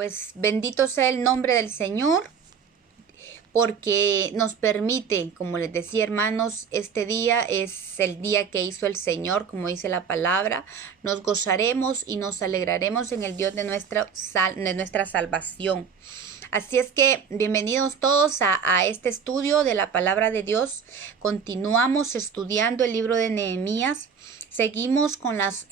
Pues bendito sea el nombre del Señor, porque nos permite, como les decía, hermanos, este día es el día que hizo el Señor, como dice la palabra. Nos gozaremos y nos alegraremos en el Dios de nuestra salvación. Así es que bienvenidos todos a este estudio de la palabra de Dios. Continuamos estudiando el libro de Nehemías. Seguimos con las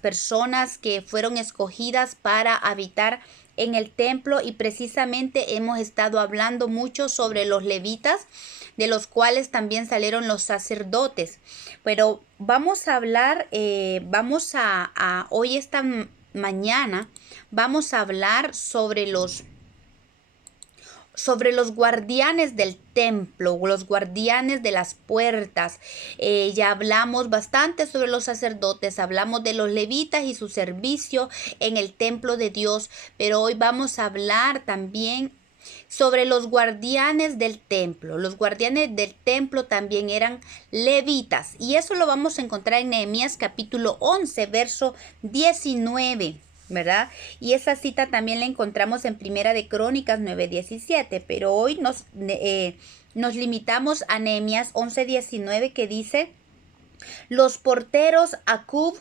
personas que fueron escogidas para habitar en el templo, y precisamente hemos estado hablando mucho sobre los levitas, de los cuales también salieron los sacerdotes. Pero vamos a hablar, hoy esta mañana, vamos a hablar sobre los guardianes del templo, los guardianes de las puertas. Ya hablamos bastante sobre los sacerdotes, hablamos de los levitas y su servicio en el templo de Dios, pero hoy vamos a hablar también sobre los guardianes del templo. Los guardianes del templo también eran levitas, y eso lo vamos a encontrar en Nehemías capítulo 11, verso 19. ¿Verdad? Y esa cita también la encontramos en Primera de Crónicas 9:17, pero hoy nos limitamos a Nehemías 11:19, que dice: los porteros Acub,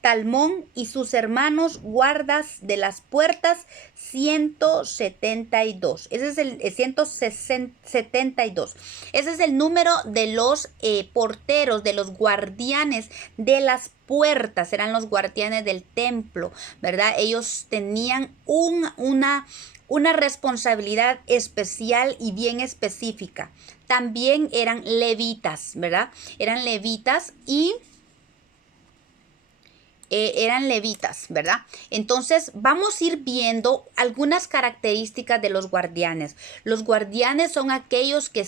Talmón y sus hermanos guardas de las puertas 172. Ese es el 172. Ese es el número de los porteros, de los guardianes de las puertas. Eran los guardianes del templo, ¿verdad? Ellos tenían una responsabilidad especial y bien específica. También eran levitas, ¿verdad? Eran levitas, ¿verdad? Entonces vamos a ir viendo algunas características de los guardianes. Los guardianes son aquellos que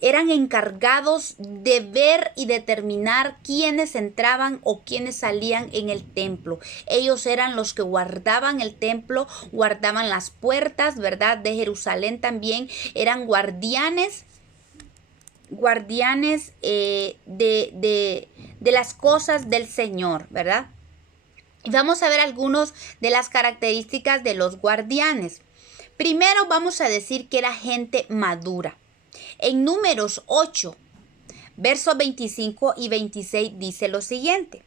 eran encargados de ver y determinar quiénes entraban o quiénes salían en el templo. Ellos eran los que guardaban el templo, guardaban las puertas, ¿verdad? De Jerusalén también eran guardianes de las cosas del Señor, ¿verdad? Y vamos a ver algunas de las características de los guardianes. Primero vamos a decir que era gente madura. En Números 8, versos 25 y 26 dice lo siguiente: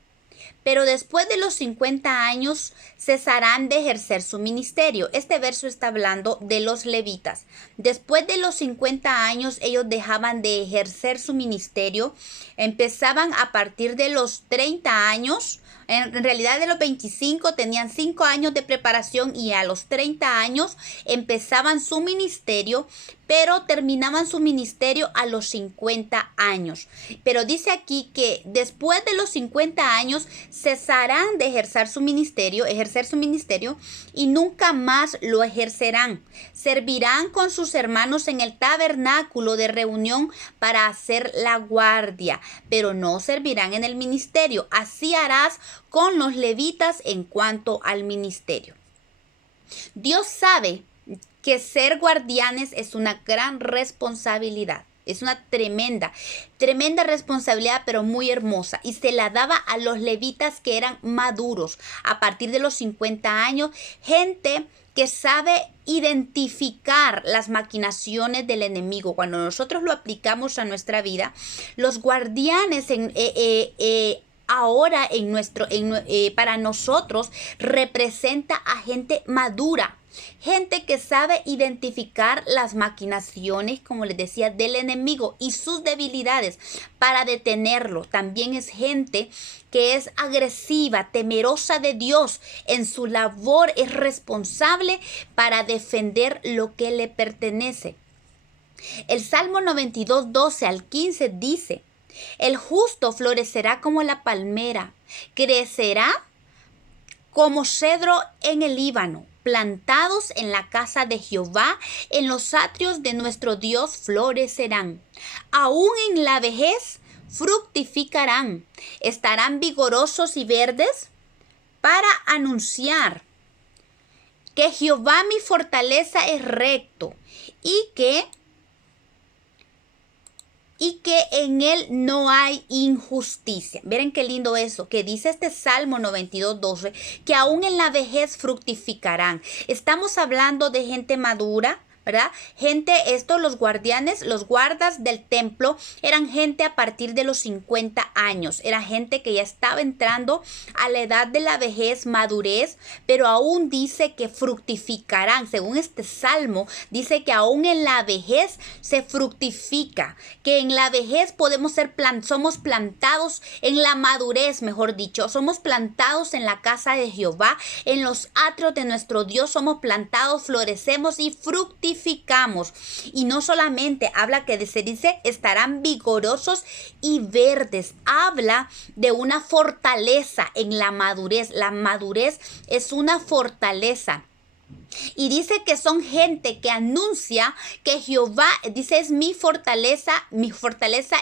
pero después de los 50 años cesarán de ejercer su ministerio. Este verso está hablando de los levitas. Después de los 50 años ellos dejaban de ejercer su ministerio. Empezaban a partir de los 30 años. En realidad de los 25 tenían 5 años de preparación, y a los 30 años empezaban su ministerio, pero terminaban su ministerio a los 50 años. Pero dice aquí que después de los 50 años cesarán de ejercer su ministerio, y nunca más lo ejercerán. Servirán con sus hermanos en el tabernáculo de reunión para hacer la guardia, pero no servirán en el ministerio. Así harás con los levitas en cuanto al ministerio. Dios sabe que ser guardianes es una gran responsabilidad. Es una tremenda responsabilidad, pero muy hermosa. Y se la daba a los levitas que eran maduros, a partir de los 50 años, gente que sabe identificar las maquinaciones del enemigo. Cuando nosotros lo aplicamos a nuestra vida, los guardianes ahora para nosotros representa a gente madura. Gente que sabe identificar las maquinaciones, como les decía, del enemigo y sus debilidades para detenerlo. También es gente que es agresiva, temerosa de Dios. En su labor es responsable para defender lo que le pertenece. El Salmo 92, 12 al 15 dice: el justo florecerá como la palmera, crecerá como cedro en el Líbano. Plantados en la casa de Jehová, en los atrios de nuestro Dios florecerán. Aún en la vejez fructificarán. Estarán vigorosos y verdes para anunciar que Jehová mi fortaleza es recto, y que y que en él no hay injusticia. Miren qué lindo eso, que dice este Salmo 92:12, que aún en la vejez fructificarán. Estamos hablando de gente madura, ¿verdad? Gente, los guardianes, los guardas del templo, eran gente a partir de los 50 años. Era gente que ya estaba entrando a la edad de la vejez, madurez, pero aún dice que fructificarán. Según este salmo, dice que aún en la vejez se fructifica, que en la vejez somos plantados en la madurez, mejor dicho. Somos plantados en la casa de Jehová, en los atrios de nuestro Dios somos plantados, florecemos y fructificamos. Y no solamente habla que se dice estarán vigorosos y verdes. Habla de una fortaleza en la madurez. La madurez es una fortaleza. Y dice que son gente que anuncia que Jehová, dice, es mi fortaleza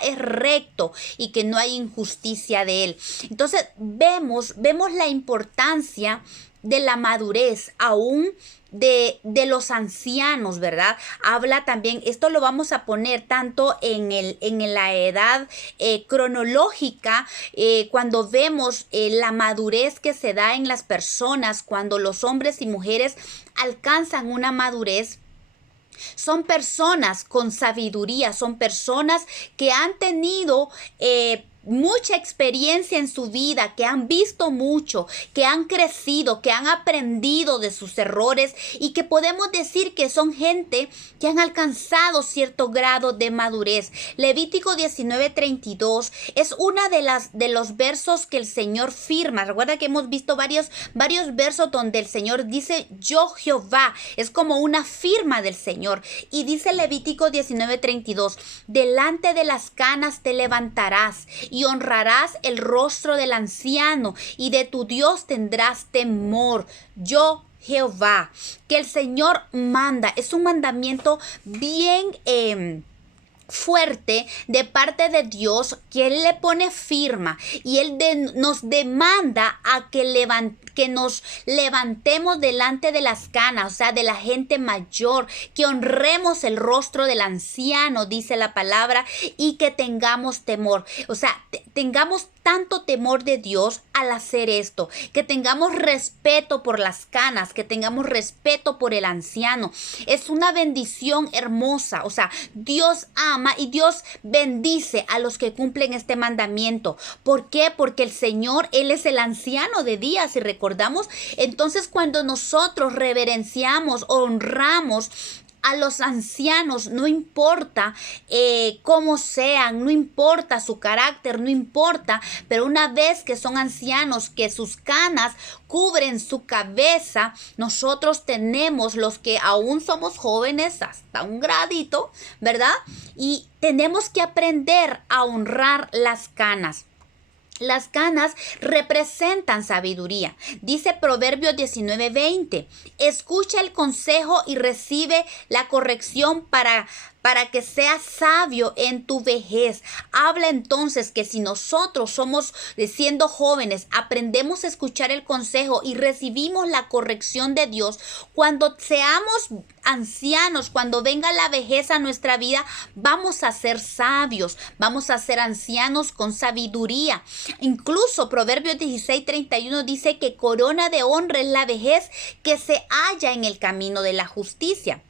es recto y que no hay injusticia de él. Entonces vemos la importancia de la madurez, aún de los ancianos, ¿verdad? Habla también, esto lo vamos a poner tanto en la edad cronológica, cuando vemos la madurez que se da en las personas, cuando los hombres y mujeres alcanzan una madurez. Son personas con sabiduría, son personas que han tenido mucha experiencia en su vida, que han visto mucho, que han crecido, que han aprendido de sus errores y que podemos decir que son gente que han alcanzado cierto grado de madurez. Levítico 19:32 es una de los versos que el Señor firma. Recuerda que hemos visto varios versos donde el Señor dice yo Jehová, es como una firma del Señor. Y dice Levítico 19:32, delante de las canas te levantarás y honrarás el rostro del anciano y de tu Dios tendrás temor. Yo, Jehová, que el Señor manda. Es un mandamiento bien fuerte de parte de Dios, que Él le pone firma y Él nos demanda a que nos levantemos delante de las canas, o sea, de la gente mayor, que honremos el rostro del anciano, dice la palabra, y que tengamos temor. O sea, tengamos tanto temor de Dios al hacer esto, que tengamos respeto por las canas, que tengamos respeto por el anciano. Es una bendición hermosa. O sea, Dios ama y Dios bendice a los que cumplen este mandamiento. ¿Por qué? Porque el Señor, Él es el anciano de días, si recordamos. Entonces, cuando nosotros reverenciamos, honramos a los ancianos, no importa cómo sean, no importa su carácter, no importa, pero una vez que son ancianos, que sus canas cubren su cabeza, nosotros tenemos, los que aún somos jóvenes, hasta un gradito, ¿verdad? Y tenemos que aprender a honrar las canas. Las canas representan sabiduría. Dice Proverbios 19:20. Escucha el consejo y recibe la corrección para que seas sabio en tu vejez. Habla entonces que si nosotros somos, siendo jóvenes, aprendemos a escuchar el consejo y recibimos la corrección de Dios, cuando seamos ancianos, cuando venga la vejez a nuestra vida, vamos a ser sabios, vamos a ser ancianos con sabiduría. Incluso Proverbios 16:31 dice que corona de honra es la vejez que se halla en el camino de la justicia.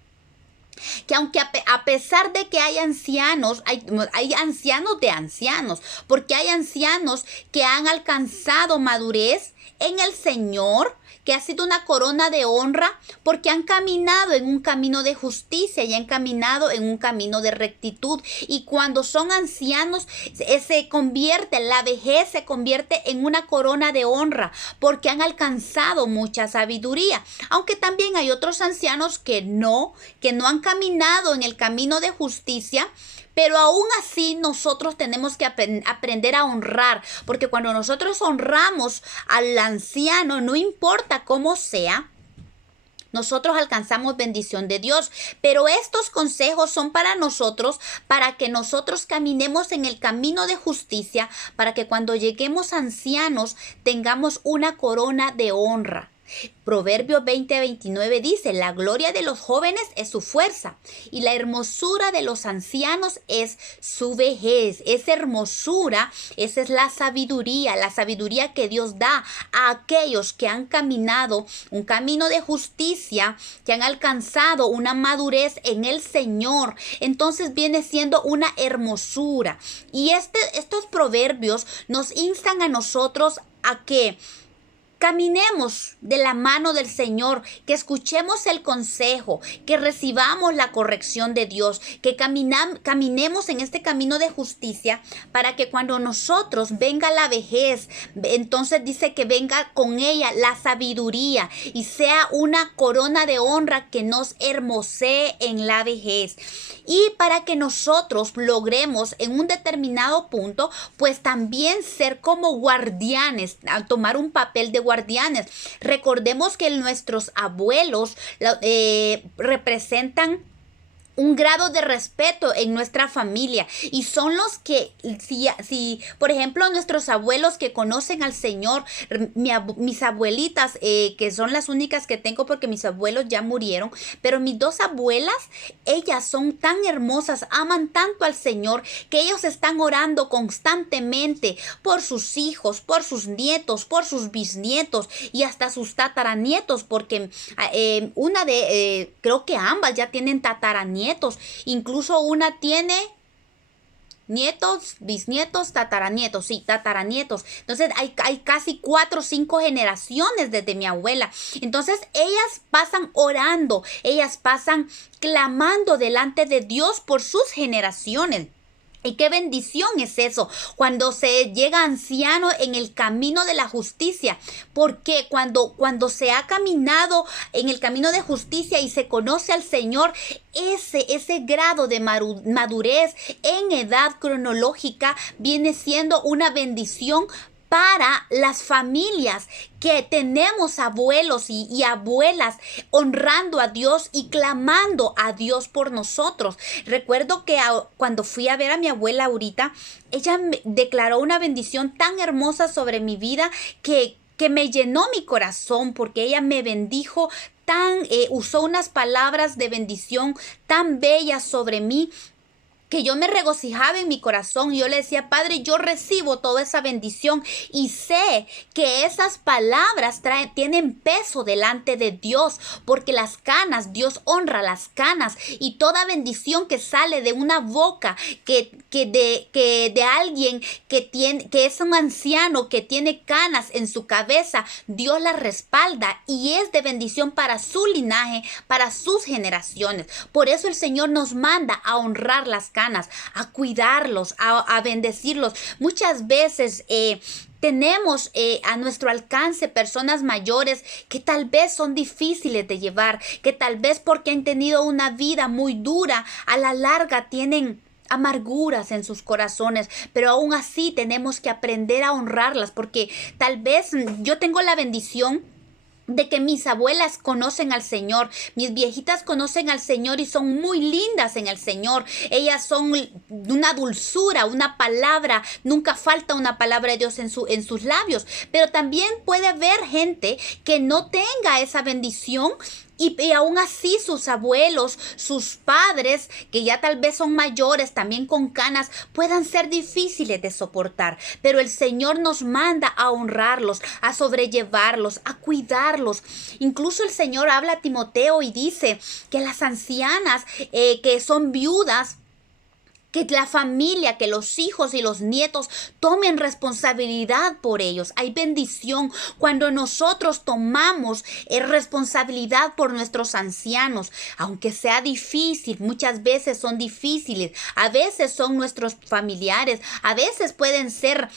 Que aunque a pesar de que hay ancianos, hay ancianos de ancianos, porque hay ancianos que han alcanzado madurez en el Señor, que ha sido una corona de honra, porque han caminado en un camino de justicia y han caminado en un camino de rectitud. Y cuando son ancianos, la vejez se convierte en una corona de honra, porque han alcanzado mucha sabiduría. Aunque también hay otros ancianos que no han caminado en el camino de justicia, pero aún así nosotros tenemos que aprender a honrar, porque cuando nosotros honramos al anciano, no importa cómo sea, nosotros alcanzamos bendición de Dios. Pero estos consejos son para nosotros, para que nosotros caminemos en el camino de justicia, para que cuando lleguemos ancianos tengamos una corona de honra. Proverbios 20:29 dice, la gloria de los jóvenes es su fuerza y la hermosura de los ancianos es su vejez. Esa hermosura, esa es la sabiduría que Dios da a aquellos que han caminado un camino de justicia, que han alcanzado una madurez en el Señor. Entonces viene siendo una hermosura. Y estos proverbios nos instan a nosotros a que caminemos de la mano del Señor, que escuchemos el consejo, que recibamos la corrección de Dios, que caminemos en este camino de justicia para que cuando nosotros venga la vejez, entonces dice que venga con ella la sabiduría y sea una corona de honra que nos hermosee en la vejez. Y para que nosotros logremos en un determinado punto, pues también ser como guardianes, al tomar un papel de guardianes. Recordemos que nuestros abuelos representan un grado de respeto en nuestra familia y son los que, si por ejemplo nuestros abuelos que conocen al Señor, mis abuelitas, que son las únicas que tengo porque mis abuelos ya murieron, pero mis dos abuelas, ellas son tan hermosas, aman tanto al Señor que ellos están orando constantemente por sus hijos, por sus nietos, por sus bisnietos y hasta sus tataranietos, porque creo que ambas ya tienen tataranietos. Incluso una tiene nietos, bisnietos, tataranietos. Entonces hay casi 4 o 5 generaciones desde mi abuela. Entonces ellas pasan orando, ellas pasan clamando delante de Dios por sus generaciones. Y qué bendición es eso, cuando se llega anciano en el camino de la justicia, porque cuando se ha caminado en el camino de justicia y se conoce al Señor, ese grado de madurez en edad cronológica viene siendo una bendición para las familias que tenemos abuelos y abuelas honrando a Dios y clamando a Dios por nosotros. Recuerdo que cuando fui a ver a mi abuela ahorita, ella me declaró una bendición tan hermosa sobre mi vida que me llenó mi corazón, porque ella me bendijo usó unas palabras de bendición tan bellas sobre mí, que yo me regocijaba en mi corazón y yo le decía, Padre, yo recibo toda esa bendición y sé que esas palabras tienen peso delante de Dios, porque las canas, Dios honra las canas, y toda bendición que sale de una boca de alguien que es un anciano que tiene canas en su cabeza, Dios la respalda y es de bendición para su linaje, para sus generaciones. Por eso el Señor nos manda a honrar las canas, a cuidarlos, a bendecirlos. Muchas veces tenemos a nuestro alcance personas mayores que tal vez son difíciles de llevar, que tal vez porque han tenido una vida muy dura, a la larga tienen amarguras en sus corazones, pero aún así tenemos que aprender a honrarlas, porque tal vez yo tengo la bendición de que mis abuelas conocen al Señor, mis viejitas conocen al Señor y son muy lindas en el Señor. Ellas son una dulzura, una palabra, nunca falta una palabra de Dios en sus labios. Pero también puede haber gente que no tenga esa bendición. Y aún así sus abuelos, sus padres, que ya tal vez son mayores, también con canas, puedan ser difíciles de soportar. Pero el Señor nos manda a honrarlos, a sobrellevarlos, a cuidarlos. Incluso el Señor habla a Timoteo y dice que las ancianas que son viudas, que la familia, que los hijos y los nietos tomen responsabilidad por ellos. Hay bendición cuando nosotros tomamos responsabilidad por nuestros ancianos, aunque sea difícil. Muchas veces son difíciles, a veces son nuestros familiares, a veces pueden ser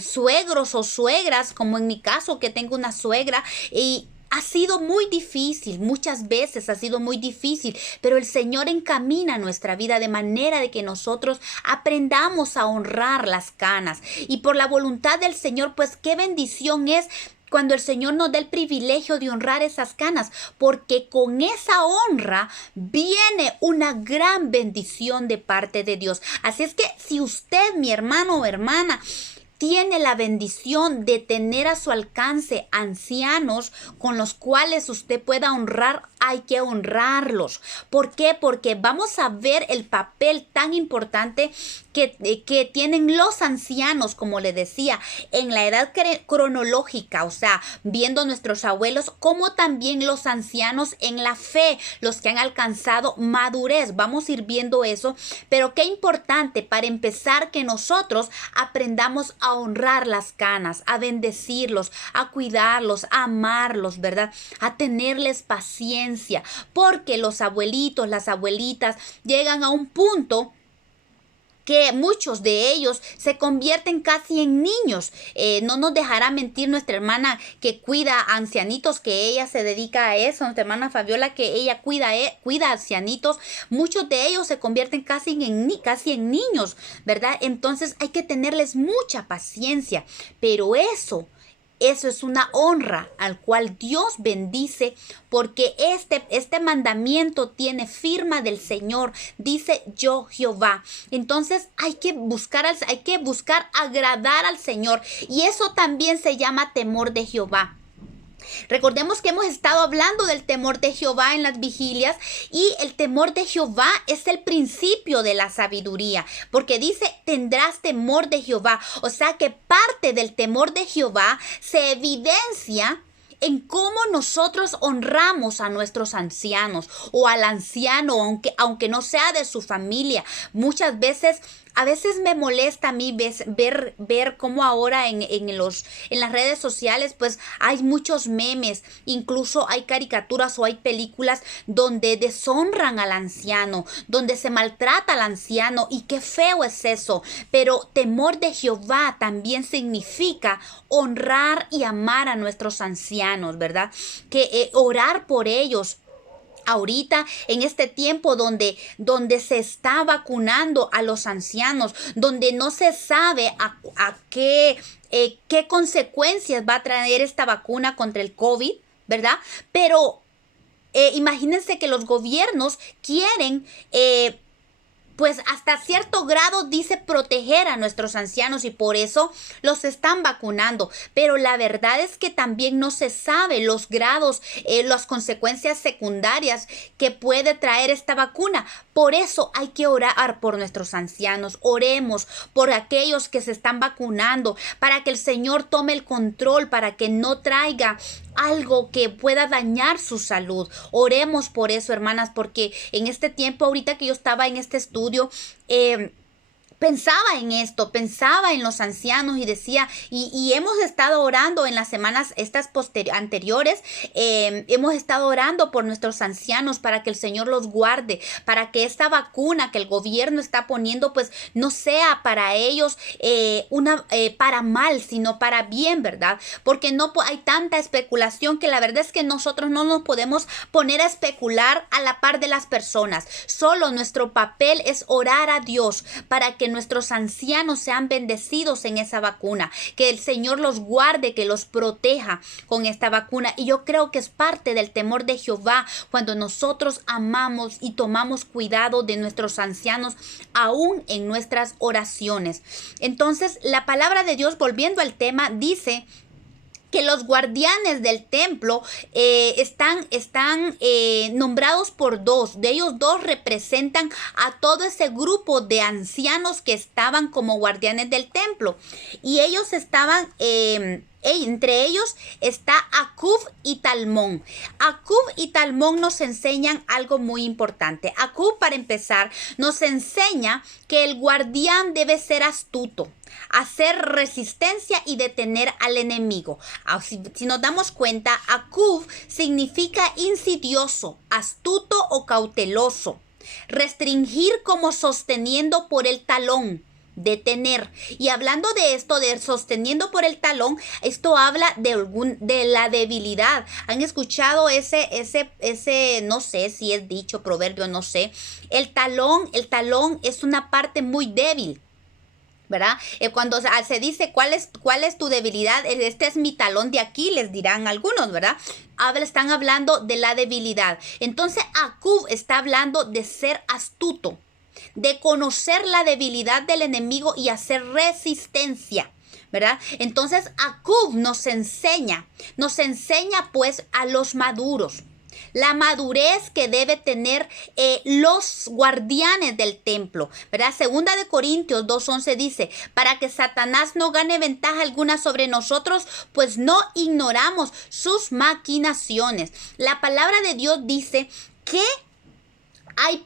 suegros o suegras, como en mi caso, que tengo una suegra, y ha sido muy difícil, muchas veces ha sido muy difícil, pero el Señor encamina nuestra vida de manera de que nosotros aprendamos a honrar las canas. Y por la voluntad del Señor, pues qué bendición es cuando el Señor nos da el privilegio de honrar esas canas, porque con esa honra viene una gran bendición de parte de Dios. Así es que si usted, mi hermano o hermana, tiene la bendición de tener a su alcance ancianos con los cuales usted pueda honrar, hay que honrarlos. ¿Por qué? Porque vamos a ver el papel tan importante que tienen los ancianos, como le decía, en la edad cronológica, o sea, viendo nuestros abuelos, como también los ancianos en la fe, los que han alcanzado madurez. Vamos a ir viendo eso, pero qué importante para empezar que nosotros aprendamos a honrar las canas, a bendecirlos, a cuidarlos, a amarlos, ¿verdad? A tenerles paciencia, porque los abuelitos, las abuelitas llegan a un punto que muchos de ellos se convierten casi en niños. No nos dejará mentir nuestra hermana que cuida a ancianitos, que ella se dedica a eso, nuestra hermana Fabiola, que ella cuida a ancianitos. Muchos de ellos se convierten casi en niños, ¿verdad? Entonces hay que tenerles mucha paciencia, pero eso es una honra al cual Dios bendice, porque este mandamiento tiene firma del Señor, dice yo Jehová. Entonces hay que buscar agradar al Señor, y eso también se llama temor de Jehová. Recordemos que hemos estado hablando del temor de Jehová en las vigilias, y el temor de Jehová es el principio de la sabiduría, porque dice tendrás temor de Jehová. O sea que parte del temor de Jehová se evidencia en cómo nosotros honramos a nuestros ancianos o al anciano, aunque no sea de su familia. A veces me molesta a mí ver cómo ahora en las redes sociales pues hay muchos memes, incluso hay caricaturas o hay películas donde deshonran al anciano, donde se maltrata al anciano, y qué feo es eso. Pero temor de Jehová también significa honrar y amar a nuestros ancianos, ¿verdad? Que orar por ellos. Ahorita, en este tiempo donde se está vacunando a los ancianos, donde no se sabe a qué consecuencias va a traer esta vacuna contra el COVID, ¿verdad? Pero imagínense que los gobiernos quieren pues hasta cierto grado, dice, proteger a nuestros ancianos, y por eso los están vacunando. Pero la verdad es que también no se sabe los grados, las consecuencias secundarias que puede traer esta vacuna. Por eso hay que orar por nuestros ancianos. Oremos por aquellos que se están vacunando, para que el Señor tome el control, para que no traiga algo que pueda dañar su salud. Oremos por eso, hermanas, porque en este tiempo, ahorita que yo estaba en este estudio, pensaba en esto, pensaba en los ancianos y decía, y hemos estado orando en las semanas anteriores, hemos estado orando por nuestros ancianos para que el Señor los guarde, para que esta vacuna que el gobierno está poniendo pues no sea para ellos para mal, sino para bien, ¿verdad? Porque no hay tanta especulación que la verdad es que nosotros no nos podemos poner a especular a la par de las personas. Solo nuestro papel es orar a Dios para que nuestros ancianos sean bendecidos en esa vacuna, que el Señor los guarde, que los proteja con esta vacuna. Y yo creo que es parte del temor de Jehová cuando nosotros amamos y tomamos cuidado de nuestros ancianos, aún en nuestras oraciones. Entonces, la palabra de Dios, volviendo al tema, dice que los guardianes del templo están nombrados por dos. De ellos dos representan a todo ese grupo de ancianos que estaban como guardianes del templo. Y ellos estaban... entre ellos está Acub y Talmón. Acub y Talmón nos enseñan algo muy importante. Acub, para empezar, nos enseña que el guardián debe ser astuto, hacer resistencia y detener al enemigo. Si nos damos cuenta, Acub significa insidioso, astuto o cauteloso. Restringir como sosteniendo por el talón. Detener. Y hablando de esto, de sosteniendo por el talón, esto habla de la debilidad. ¿Han escuchado ese, no sé si es dicho, proverbio, no sé? El talón es una parte muy débil, ¿verdad? Cuando se dice ¿cuál es tu debilidad? Este es mi talón de Aquiles, dirán algunos, ¿verdad? Están hablando de la debilidad. Entonces Acub está hablando de ser astuto, de conocer la debilidad del enemigo y hacer resistencia, ¿verdad? Entonces, Acub nos enseña pues a los maduros. La madurez que debe tener los guardianes del templo, ¿verdad? Segunda de Corintios 2:11 dice, para que Satanás no gane ventaja alguna sobre nosotros, pues no ignoramos sus maquinaciones. La palabra de Dios dice que hay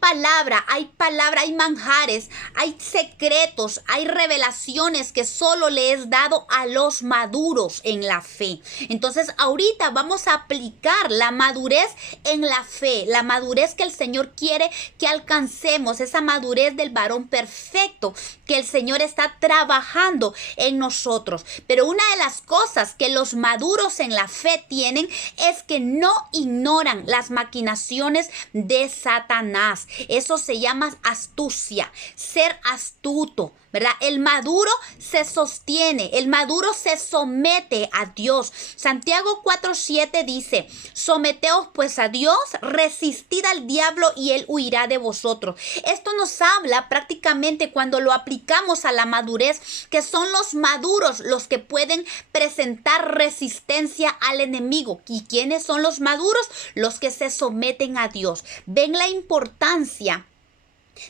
hay manjares, hay secretos, hay revelaciones que solo le es dado a los maduros en la fe. Entonces, ahorita vamos a aplicar la madurez en la fe, la madurez que el Señor quiere que alcancemos, esa madurez del varón perfecto que el Señor está trabajando en nosotros. Pero una de las cosas que los maduros en la fe tienen es que no ignoran las maquinaciones de Satanás. Eso se llama astucia, ser astuto, ¿verdad? El maduro se sostiene, el maduro se somete a Dios. Santiago 4:7 dice, someteos pues a Dios, resistid al diablo y él huirá de vosotros. Esto nos habla prácticamente cuando lo aplicamos a la madurez, que son los maduros los que pueden presentar resistencia al enemigo. ¿Y quiénes son los maduros? Los que se someten a Dios. ¿Ven la importancia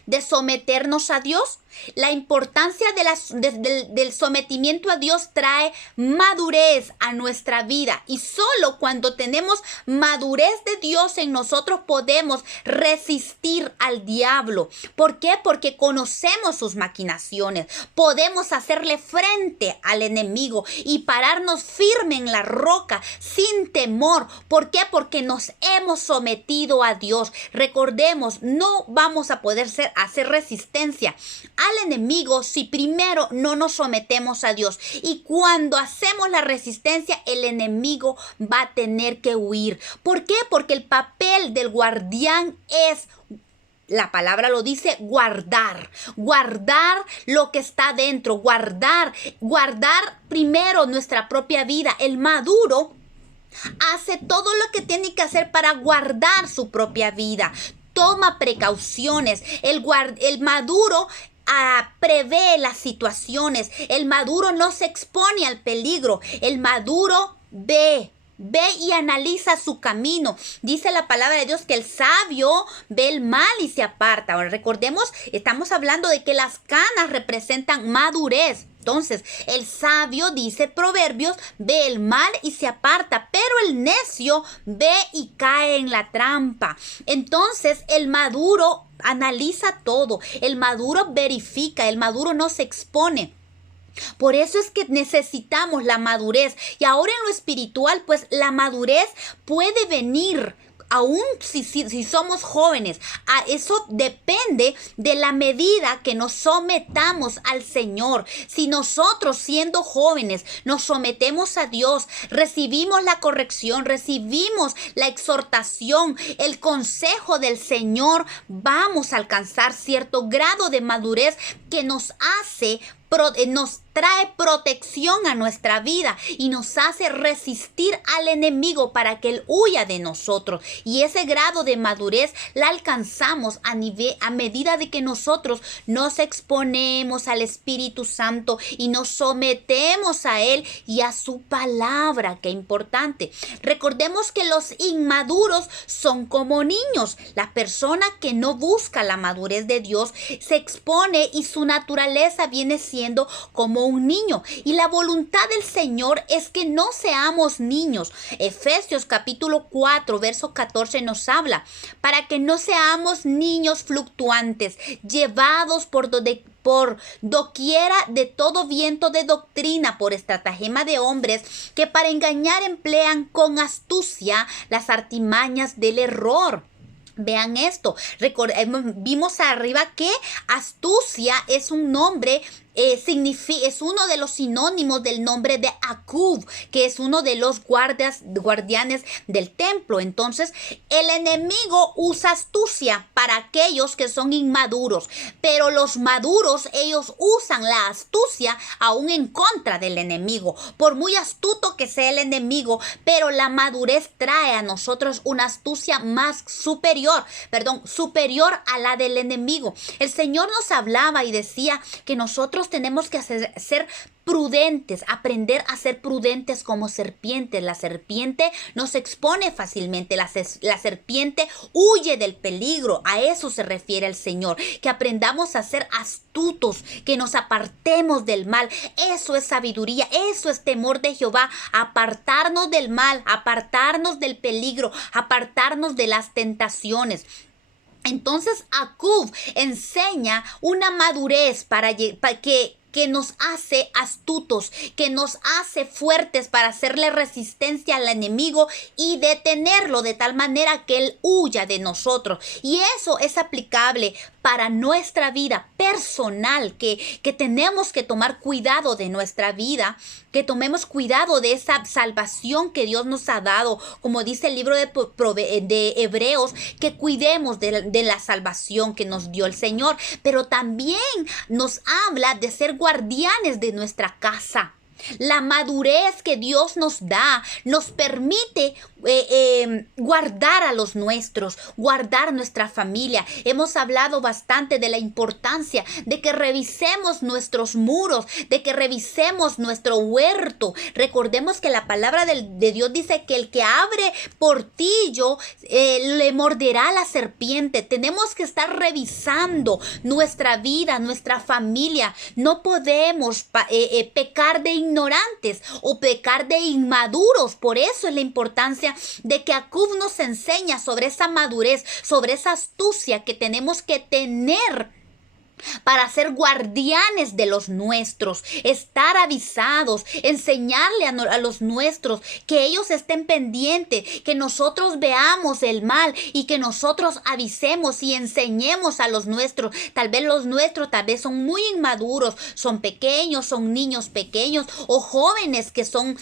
de someternos a Dios? La importancia del sometimiento a Dios trae madurez a nuestra vida, y solo cuando tenemos madurez de Dios en nosotros podemos resistir al diablo. ¿Por qué? Porque conocemos sus maquinaciones, podemos hacerle frente al enemigo y pararnos firme en la roca sin temor. ¿Por qué? Porque nos hemos sometido a Dios. Recordemos, no vamos a poder hacer resistencia al enemigo si primero no nos sometemos a Dios. Y cuando hacemos la resistencia, el enemigo va a tener que huir. ¿Por qué? Porque el papel del guardián es, la palabra lo dice, guardar lo que está dentro, guardar primero nuestra propia vida. El maduro hace todo lo que tiene que hacer para guardar su propia vida. Toma precauciones. El maduro prevé las situaciones. El maduro no se expone al peligro. El maduro ve y analiza su camino. Dice la palabra de Dios que el sabio ve el mal y se aparta. Ahora recordemos, estamos hablando de que las canas representan madurez. Entonces, el sabio, dice Proverbios, ve el mal y se aparta, pero el necio ve y cae en la trampa. Entonces, el maduro analiza todo, el maduro verifica, el maduro no se expone. Por eso es que necesitamos la madurez. Y ahora en lo espiritual, pues la madurez puede venir aún si somos jóvenes. Eso depende de la medida que nos sometamos al Señor. Si nosotros, siendo jóvenes, nos sometemos a Dios, recibimos la corrección, recibimos la exhortación, el consejo del Señor, vamos a alcanzar cierto grado de madurez que nos trae protección a nuestra vida y nos hace resistir al enemigo para que él huya de nosotros. Y ese grado de madurez la alcanzamos a medida de que nosotros nos exponemos al Espíritu Santo y nos sometemos a él y a su palabra. Qué importante. Recordemos que los inmaduros son como niños. La persona que no busca la madurez de Dios se expone y su naturaleza viene siendo como un niño. Y la voluntad del Señor es que no seamos niños. Efesios capítulo 4, verso 14 nos habla, para que no seamos niños fluctuantes, llevados por doquiera de todo viento de doctrina, por estratagema de hombres que para engañar emplean con astucia las artimañas del error. Vean esto, vimos arriba que astucia es un nombre, es uno de los sinónimos del nombre de Acub, que es uno de los guardianes del templo. Entonces, el enemigo usa astucia para aquellos que son inmaduros, pero los maduros, ellos usan la astucia aún en contra del enemigo, por muy astuto que sea el enemigo, pero la madurez trae a nosotros una astucia superior a la del enemigo. El Señor nos hablaba y decía que nosotros tenemos que ser prudentes, aprender a ser prudentes como serpientes. La serpiente no se expone fácilmente, la serpiente huye del peligro. A eso se refiere el Señor, que aprendamos a ser astutos, que nos apartemos del mal. Eso es sabiduría, eso es temor de Jehová, apartarnos del mal, apartarnos del peligro, apartarnos de las tentaciones. Entonces Acub enseña una madurez para que nos hace astutos, que nos hace fuertes para hacerle resistencia al enemigo y detenerlo de tal manera que él huya de nosotros. Y eso es aplicable para nuestra vida personal, que tenemos que tomar cuidado de nuestra vida, que tomemos cuidado de esa salvación que Dios nos ha dado, como dice el libro de Hebreos, que cuidemos de la salvación que nos dio el Señor, pero también nos habla de ser guardianes de nuestra casa. La madurez que Dios nos da nos permite guardar a los nuestros, guardar nuestra familia. Hemos hablado bastante de la importancia de que revisemos nuestros muros, de que revisemos nuestro huerto. Recordemos que la palabra de Dios dice que el que abre portillo le morderá la serpiente. Tenemos que estar revisando nuestra vida, nuestra familia. No podemos pecar de ignorantes o pecar de inmaduros. Por eso es la importancia de que Acub nos enseña sobre esa madurez, sobre esa astucia que tenemos que tener para ser guardianes de los nuestros, estar avisados, enseñarle a los nuestros, que ellos estén pendientes, que nosotros veamos el mal y que nosotros avisemos y enseñemos a los nuestros. Tal vez los nuestros son muy inmaduros, son pequeños, son niños pequeños o jóvenes que son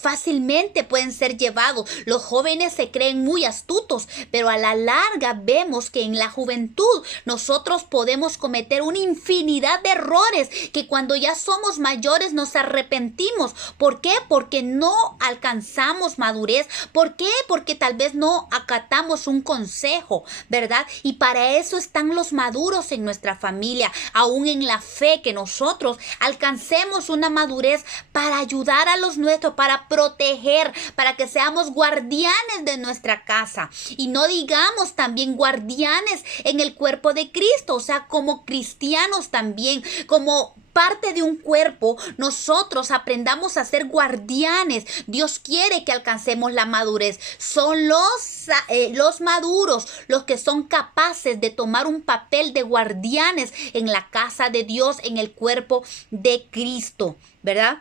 fácilmente pueden ser llevados. Los jóvenes se creen muy astutos, pero a la larga vemos que en la juventud nosotros podemos cometer una infinidad de errores que cuando ya somos mayores nos arrepentimos. ¿Por qué? Porque no alcanzamos madurez. ¿Por qué? Porque tal vez no acatamos un consejo, ¿verdad? Y para eso están los maduros en nuestra familia, aún en la fe, que nosotros alcancemos una madurez para ayudar a los nuestros, para proteger, para que seamos guardianes de nuestra casa. Y no digamos también guardianes en el cuerpo de Cristo, o sea, como cristianos también, como parte de un cuerpo, nosotros aprendamos a ser guardianes. Dios quiere que alcancemos la madurez. Son los maduros los que son capaces de tomar un papel de guardianes en la casa de Dios, en el cuerpo de Cristo, ¿verdad?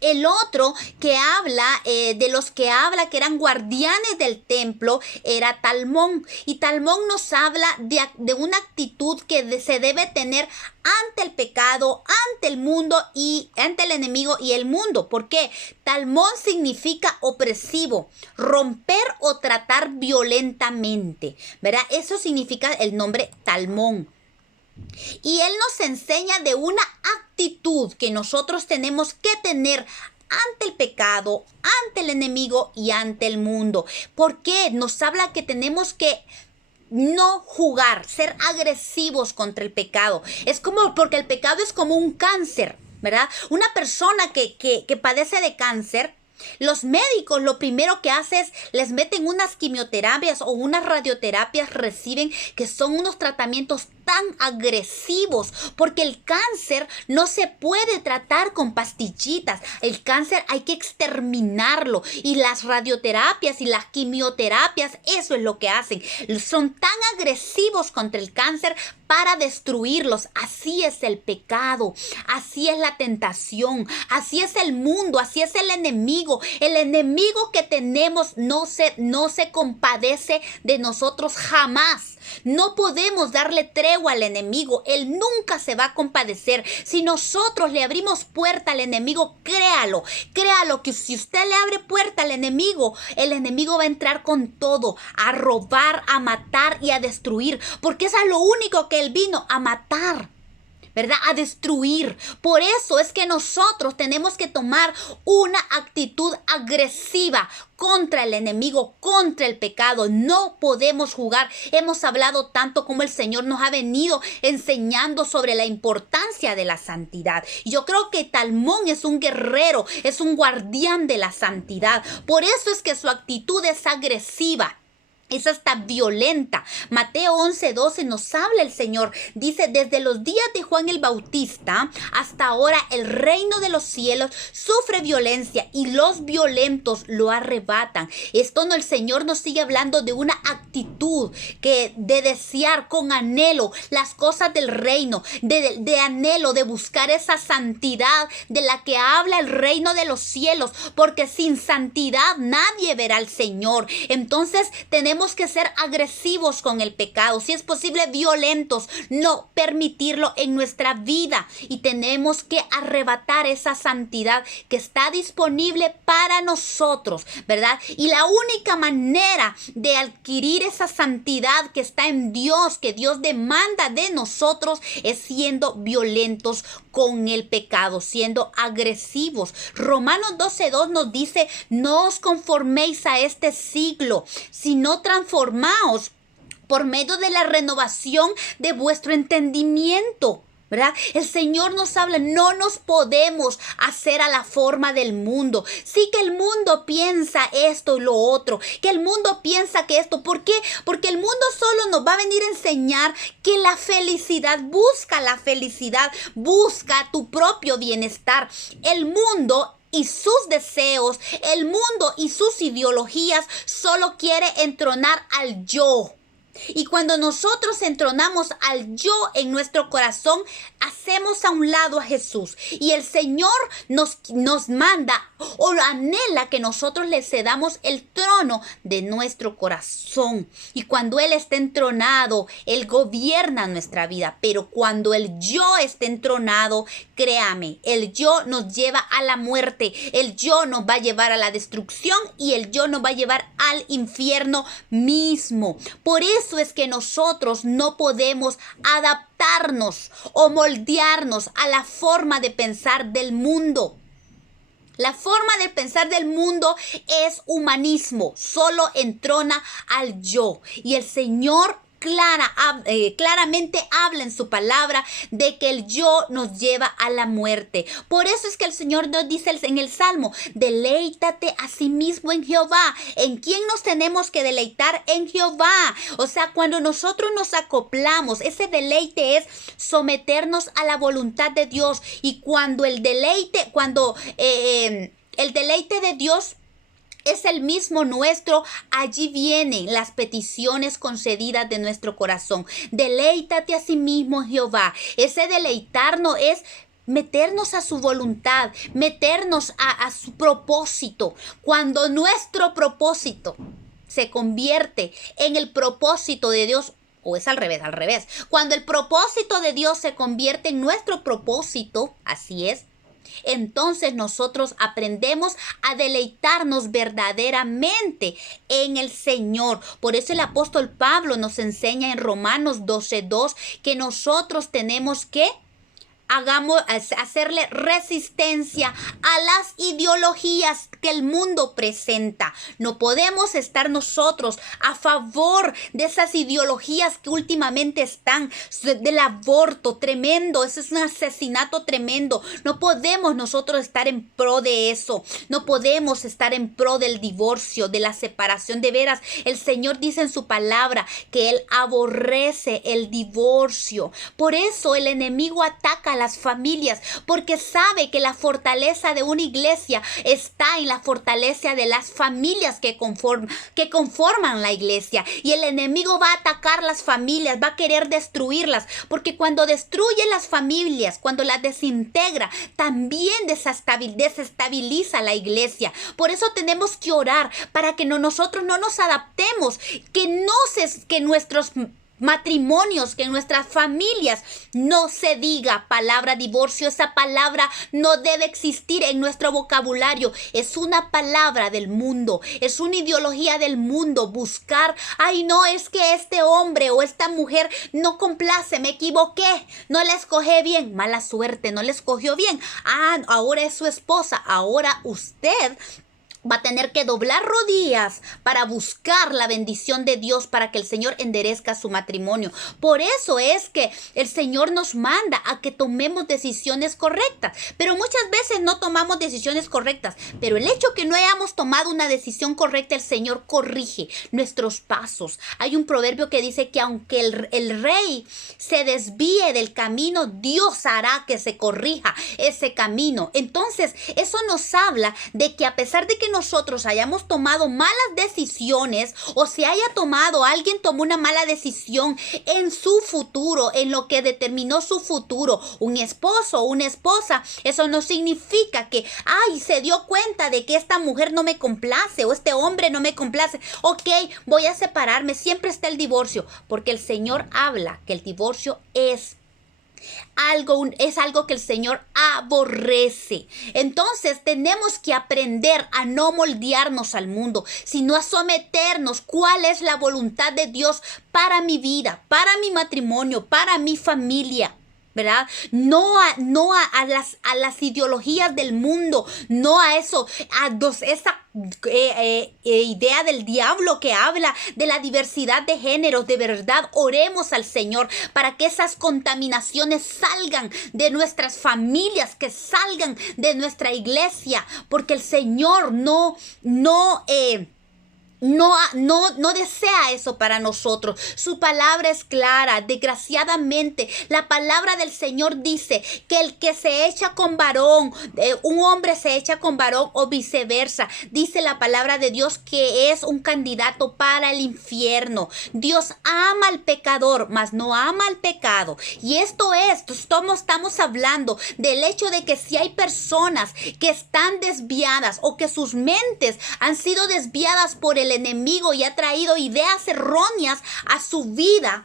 El otro que habla, de los que habla que eran guardianes del templo, era Talmón. Y Talmón nos habla de una actitud que se debe tener ante el pecado, ante el mundo y ante el enemigo y el mundo. ¿Por qué? Talmón significa opresivo, romper o tratar violentamente, ¿verdad? Eso significa el nombre Talmón. Y él nos enseña de una actitud que nosotros tenemos que tener ante el pecado, ante el enemigo y ante el mundo. ¿Por qué? Nos habla que tenemos que no jugar, ser agresivos contra el pecado. Porque el pecado es como un cáncer, ¿verdad? Una persona que padece de cáncer, los médicos lo primero que hacen es les meten unas quimioterapias o unas radioterapias, reciben, que son unos tratamientos tan agresivos, porque el cáncer no se puede tratar con pastillitas. El cáncer hay que exterminarlo, y las radioterapias y las quimioterapias, eso es lo que hacen. Son tan agresivos contra el cáncer para destruirlos. Así es el pecado, así es la tentación, así es el mundo, así es el enemigo. El enemigo que tenemos no se compadece de nosotros jamás. No podemos darle tregua al enemigo. Él nunca se va a compadecer. Si nosotros le abrimos puerta al enemigo, créalo que si usted le abre puerta al enemigo, el enemigo va a entrar con todo, a robar, a matar y a destruir, porque eso es lo único que él vino, a matar. ¿verdad? A destruir. Por eso es que nosotros tenemos que tomar una actitud agresiva contra el enemigo, contra el pecado. No podemos jugar. Hemos hablado tanto como el Señor nos ha venido enseñando sobre la importancia de la santidad. Y yo creo que Talmón es un guerrero, es un guardián de la santidad. Por eso es que su actitud es agresiva. Es hasta violenta. Mateo 11:12 nos habla el Señor. Dice, desde los días de Juan el Bautista hasta ahora el reino de los cielos sufre violencia y los violentos lo arrebatan. Esto no, el Señor nos sigue hablando de una actitud que de desear con anhelo las cosas del reino, de anhelo de buscar esa santidad de la que habla el reino de los cielos, porque sin santidad nadie verá al Señor. Entonces tenemos que ser agresivos con el pecado, si es posible violentos, no permitirlo en nuestra vida, y tenemos que arrebatar esa santidad que está disponible para nosotros, ¿verdad? Y la única manera de adquirir esa santidad que está en Dios, que Dios demanda de nosotros, es siendo violentos con el pecado, siendo agresivos. Romanos 12:2 nos dice, no os conforméis a este siglo, sino transformaos por medio de la renovación de vuestro entendimiento, ¿verdad? El Señor nos habla, no nos podemos hacer a la forma del mundo. Sí, que el mundo piensa esto y lo otro, que el mundo piensa que esto. ¿Por qué? Porque el mundo solo nos va a venir a enseñar que la felicidad, busca tu propio bienestar. El mundo y sus deseos, el mundo y sus ideologías solo quiere entronar al yo. Y cuando nosotros entronamos al yo en nuestro corazón, hacemos a un lado a Jesús. Y el Señor nos manda o anhela que nosotros le cedamos el trono de nuestro corazón. Y cuando Él está entronado, Él gobierna nuestra vida. Pero cuando el yo está entronado, créame, el yo nos lleva a la muerte. El yo nos va a llevar a la destrucción y el yo nos va a llevar al infierno mismo. Por eso es que nosotros no podemos adaptarnos o moldearnos a la forma de pensar del mundo. La forma de pensar del mundo es humanismo, solo entrona al yo. Y el Señor claramente habla en su palabra de que el yo nos lleva a la muerte. Por eso es que el Señor nos dice en el Salmo, deleítate a sí mismo en Jehová. ¿En quién nos tenemos que deleitar? En Jehová. O sea, cuando nosotros nos acoplamos, ese deleite es someternos a la voluntad de Dios. Y cuando el deleite de Dios es el mismo nuestro, allí vienen las peticiones concedidas de nuestro corazón. Deleítate a sí mismo, Jehová. Ese deleitarnos es meternos a su voluntad, meternos a su propósito. Cuando nuestro propósito se convierte en el propósito de Dios, o es al revés. Cuando el propósito de Dios se convierte en nuestro propósito, así es, entonces nosotros aprendemos a deleitarnos verdaderamente en el Señor. Por eso el apóstol Pablo nos enseña en Romanos 12:2 que nosotros tenemos que hacerle resistencia a las ideologías que el mundo presenta. No podemos estar nosotros a favor de esas ideologías que últimamente están, del aborto tremendo, ese es un asesinato tremendo. No podemos nosotros estar en pro de eso. No podemos estar en pro del divorcio, de la separación. De veras, el Señor dice en su palabra que Él aborrece el divorcio. Por eso el enemigo ataca a las familias, porque sabe que la fortaleza de una iglesia está en la fortaleza de las familias que conforman la iglesia. Y el enemigo va a atacar las familias, va a querer destruirlas, porque cuando destruye las familias, cuando las desintegra, también desestabiliza la iglesia. Por eso tenemos que orar para que nosotros no nos adaptemos, que nuestros matrimonios, que en nuestras familias no se diga palabra divorcio. Esa palabra no debe existir en nuestro vocabulario. Es una palabra del mundo, es una ideología del mundo. Buscar, ay no, es que este hombre o esta mujer no complace, me equivoqué, no la escogí bien, mala suerte, no la escogió bien. Ah, ahora es su esposa, ahora usted va a tener que doblar rodillas para buscar la bendición de Dios, para que el Señor enderezca su matrimonio. Por eso es que el Señor nos manda a que tomemos decisiones correctas. Pero muchas veces no tomamos decisiones correctas. Pero el hecho que no hayamos tomado una decisión correcta, el Señor corrige nuestros pasos. Hay un proverbio que dice que aunque el rey se desvíe del camino, Dios hará que se corrija ese camino. Entonces, eso nos habla de que a pesar de que nosotros hayamos tomado malas decisiones, o si alguien tomó una mala decisión en su futuro, en lo que determinó su futuro, un esposo o una esposa, eso no significa que, ay, se dio cuenta de que esta mujer no me complace o este hombre no me complace, ok, voy a separarme. Siempre está el divorcio, porque el Señor habla que el divorcio es algo que el Señor aborrece. Entonces tenemos que aprender a no moldearnos al mundo, sino a someternos. ¿Cuál es la voluntad de Dios para mi vida, para mi matrimonio, para mi familia? ¿Verdad? No a las ideologías del mundo, no a eso, esa idea del diablo que habla de la diversidad de géneros. De verdad, oremos al Señor para que esas contaminaciones salgan de nuestras familias, que salgan de nuestra iglesia, porque el Señor no desea eso para nosotros. Su palabra es clara. Desgraciadamente, la palabra del Señor dice que el que se echa con varón, un hombre se echa con varón o viceversa. Dice la palabra de Dios que es un candidato para el infierno. Dios ama al pecador, mas no ama al pecado. Y estamos hablando del hecho de que si hay personas que están desviadas o que sus mentes han sido desviadas por el enemigo y ha traído ideas erróneas a su vida,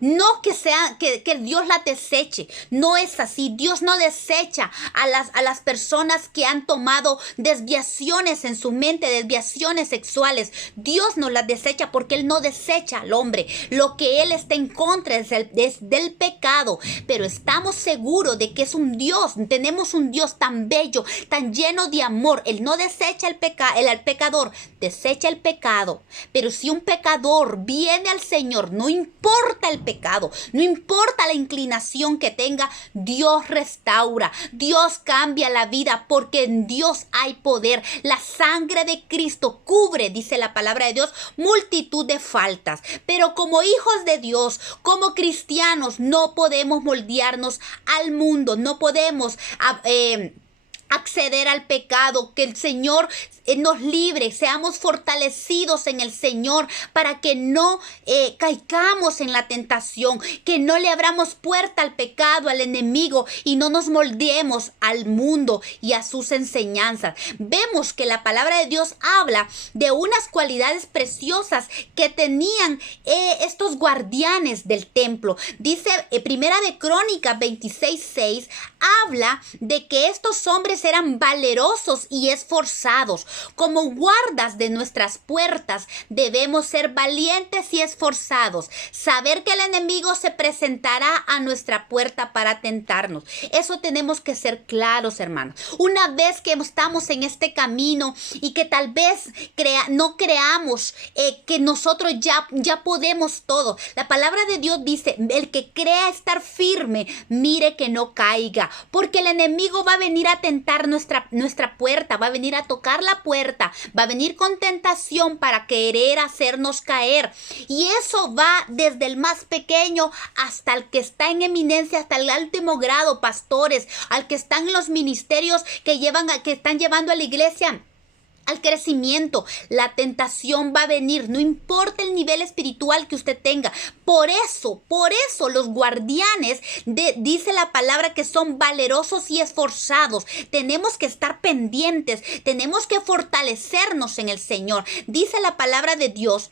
no que Dios la deseche. No es así. Dios no desecha a las personas que han tomado desviaciones en su mente, desviaciones sexuales. Dios no las desecha, porque Él no desecha al hombre. Lo que Él está en contra es del pecado. Pero estamos seguros de que es un Dios. Tenemos un Dios tan bello, tan lleno de amor. Él no desecha al pecador, desecha el pecado. Pero si un pecador viene al Señor, no importa el pecado, no importa la inclinación que tenga, Dios restaura, Dios cambia la vida, porque en Dios hay poder. La sangre de Cristo cubre, dice la palabra de Dios, multitud de faltas. Pero como hijos de Dios, como cristianos, no podemos moldearnos al mundo, no podemos acceder al pecado. Que el Señor nos libre, seamos fortalecidos en el Señor para que no caigamos en la tentación, que no le abramos puerta al pecado, al enemigo, y no nos moldeemos al mundo y a sus enseñanzas. Vemos que la palabra de Dios habla de unas cualidades preciosas que tenían estos guardianes del templo. Dice Primera de Crónicas 26:6, habla de que estos hombres eran valerosos y esforzados. Como guardas de nuestras puertas, debemos ser valientes y esforzados. Saber que el enemigo se presentará a nuestra puerta para tentarnos. Eso tenemos que ser claros, hermanos. Una vez que estamos en este camino y que tal vez no creamos que nosotros ya podemos todo. La palabra de Dios dice, el que crea estar firme, mire que no caiga. Porque el enemigo va a venir a tentar nuestra puerta, va a venir a tocar la puerta, va a venir con tentación para querer hacernos caer. Y eso va desde el más pequeño hasta el que está en eminencia, hasta el último grado, pastores, al que están en los ministerios que están llevando a la iglesia al crecimiento. La tentación va a venir, no importa el nivel espiritual que usted tenga. Por eso los guardianes dice la palabra que son valerosos y esforzados. Tenemos que estar pendientes, tenemos que fortalecernos en el Señor. Dice la palabra de Dios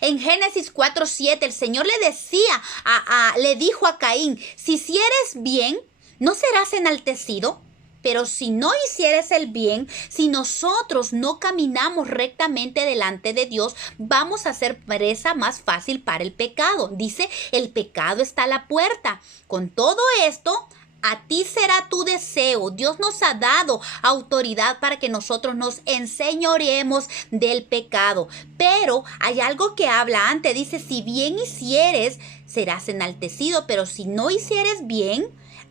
En Génesis 4:7 el Señor le decía, le dijo a Caín, si hicieres bien, ¿no serás enaltecido? Pero si no hicieres el bien, si nosotros no caminamos rectamente delante de Dios, vamos a ser presa más fácil para el pecado. Dice, el pecado está a la puerta. Con todo esto, a ti será tu deseo. Dios nos ha dado autoridad para que nosotros nos enseñoreemos del pecado. Pero hay algo que habla antes. Dice, si bien hicieres, serás enaltecido. Pero si no hicieres bien,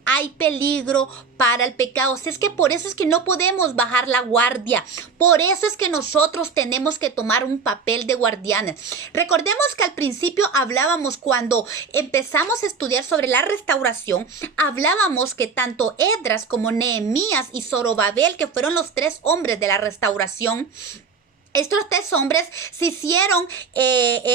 hay peligro para el pecado. O sea, es que por eso es que no podemos bajar la guardia. Por eso es que nosotros tenemos que tomar un papel de guardianes. Recordemos que al principio hablábamos, cuando empezamos a estudiar sobre la restauración, hablábamos que tanto Esdras como Nehemías y Zorobabel, que fueron los 3 hombres de la restauración, estos 3 hombres se hicieron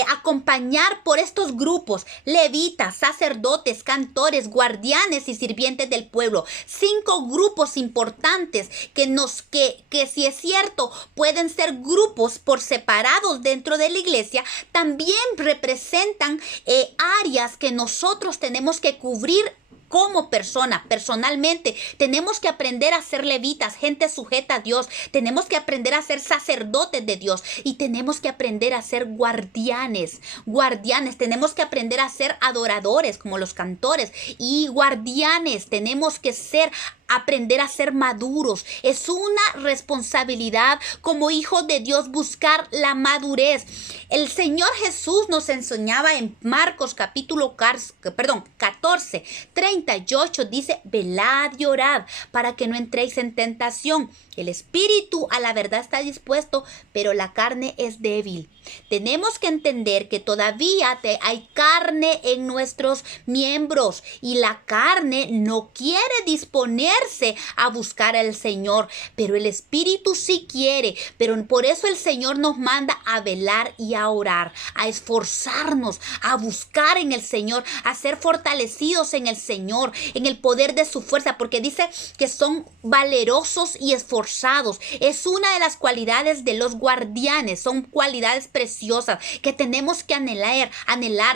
acompañar por estos grupos: levitas, sacerdotes, cantores, guardianes y sirvientes del pueblo. 5 grupos importantes que si es cierto pueden ser grupos por separados dentro de la iglesia, también representan áreas que nosotros tenemos que cubrir. Como persona, personalmente, tenemos que aprender a ser levitas, gente sujeta a Dios. Tenemos que aprender a ser sacerdotes de Dios y tenemos que aprender a ser guardianes. Tenemos que aprender a ser adoradores como los cantores y guardianes. Tenemos que aprender a ser maduros. Es una responsabilidad como hijos de Dios buscar la madurez. El Señor Jesús nos enseñaba en Marcos capítulo 14, 38, dice, velad y orad para que no entréis en tentación. El espíritu a la verdad está dispuesto, pero la carne es débil. Tenemos que entender que todavía hay carne en nuestros miembros y la carne no quiere disponerse a buscar al Señor, pero el espíritu sí quiere. Pero por eso el Señor nos manda a velar y a orar, a esforzarnos, a buscar en el Señor, a ser fortalecidos en el Señor, en el poder de su fuerza, porque dice que son valerosos y esforzados. Es una de las cualidades de los guardianes, son cualidades preciosas que tenemos que anhelar.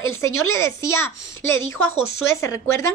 El Señor le dijo a Josué, ¿se recuerdan?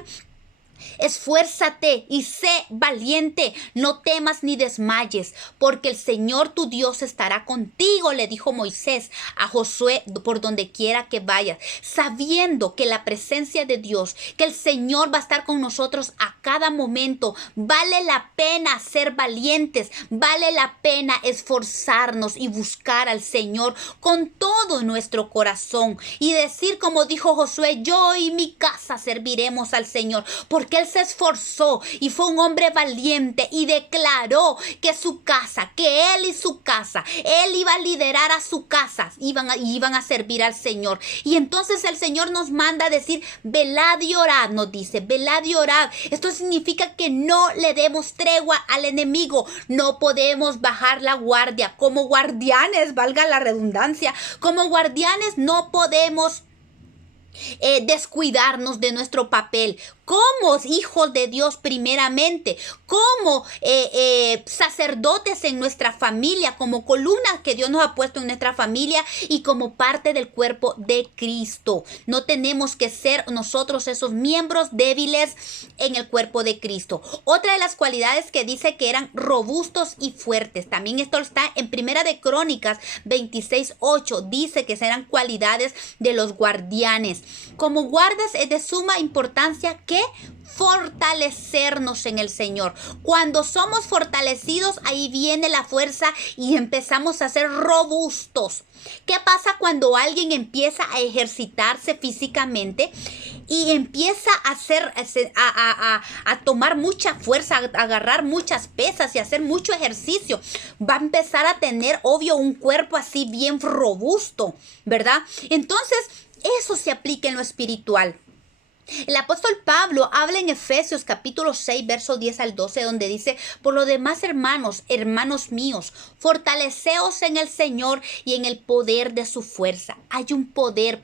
Esfuérzate y sé valiente, no temas ni desmayes, porque el Señor tu Dios estará contigo, le dijo Moisés a Josué, por donde quiera que vayas, sabiendo que la presencia de Dios, que el Señor va a estar con nosotros a cada momento. Vale la pena ser valientes, vale la pena esforzarnos y buscar al Señor con todo nuestro corazón y decir como dijo Josué, yo y mi casa serviremos al Señor, porque él se esforzó y fue un hombre valiente y declaró que él y su casa, él iba a liderar a su casa, iban a servir al Señor. Y entonces el Señor nos manda a decir, velad y orad, nos dice, velad y orad. Esto significa que no le demos tregua al enemigo, no podemos bajar la guardia. Como guardianes, valga la redundancia, como guardianes no podemos descuidarnos de nuestro papel como hijos de Dios primeramente, como sacerdotes en nuestra familia, como columnas que Dios nos ha puesto en nuestra familia y como parte del cuerpo de Cristo. No tenemos que ser nosotros esos miembros débiles en el cuerpo de Cristo. Otra de las cualidades que dice que eran robustos y fuertes, también esto está en Primera de Crónicas 26:8, dice que serán cualidades de los guardianes. Como guardas es de suma importancia que fortalecernos en el Señor. Cuando somos fortalecidos, ahí viene la fuerza y empezamos a ser robustos. ¿Qué pasa cuando alguien empieza a ejercitarse físicamente y empieza a tomar mucha fuerza, a agarrar muchas pesas y hacer mucho ejercicio? Va a empezar a tener, obvio, un cuerpo así bien robusto, ¿verdad? Entonces, eso se aplica en lo espiritual. El apóstol Pablo habla en Efesios capítulo 6, versos 10 al 12, donde dice, por lo demás, hermanos míos, fortaleceos en el Señor y en el poder de su fuerza. Hay un poder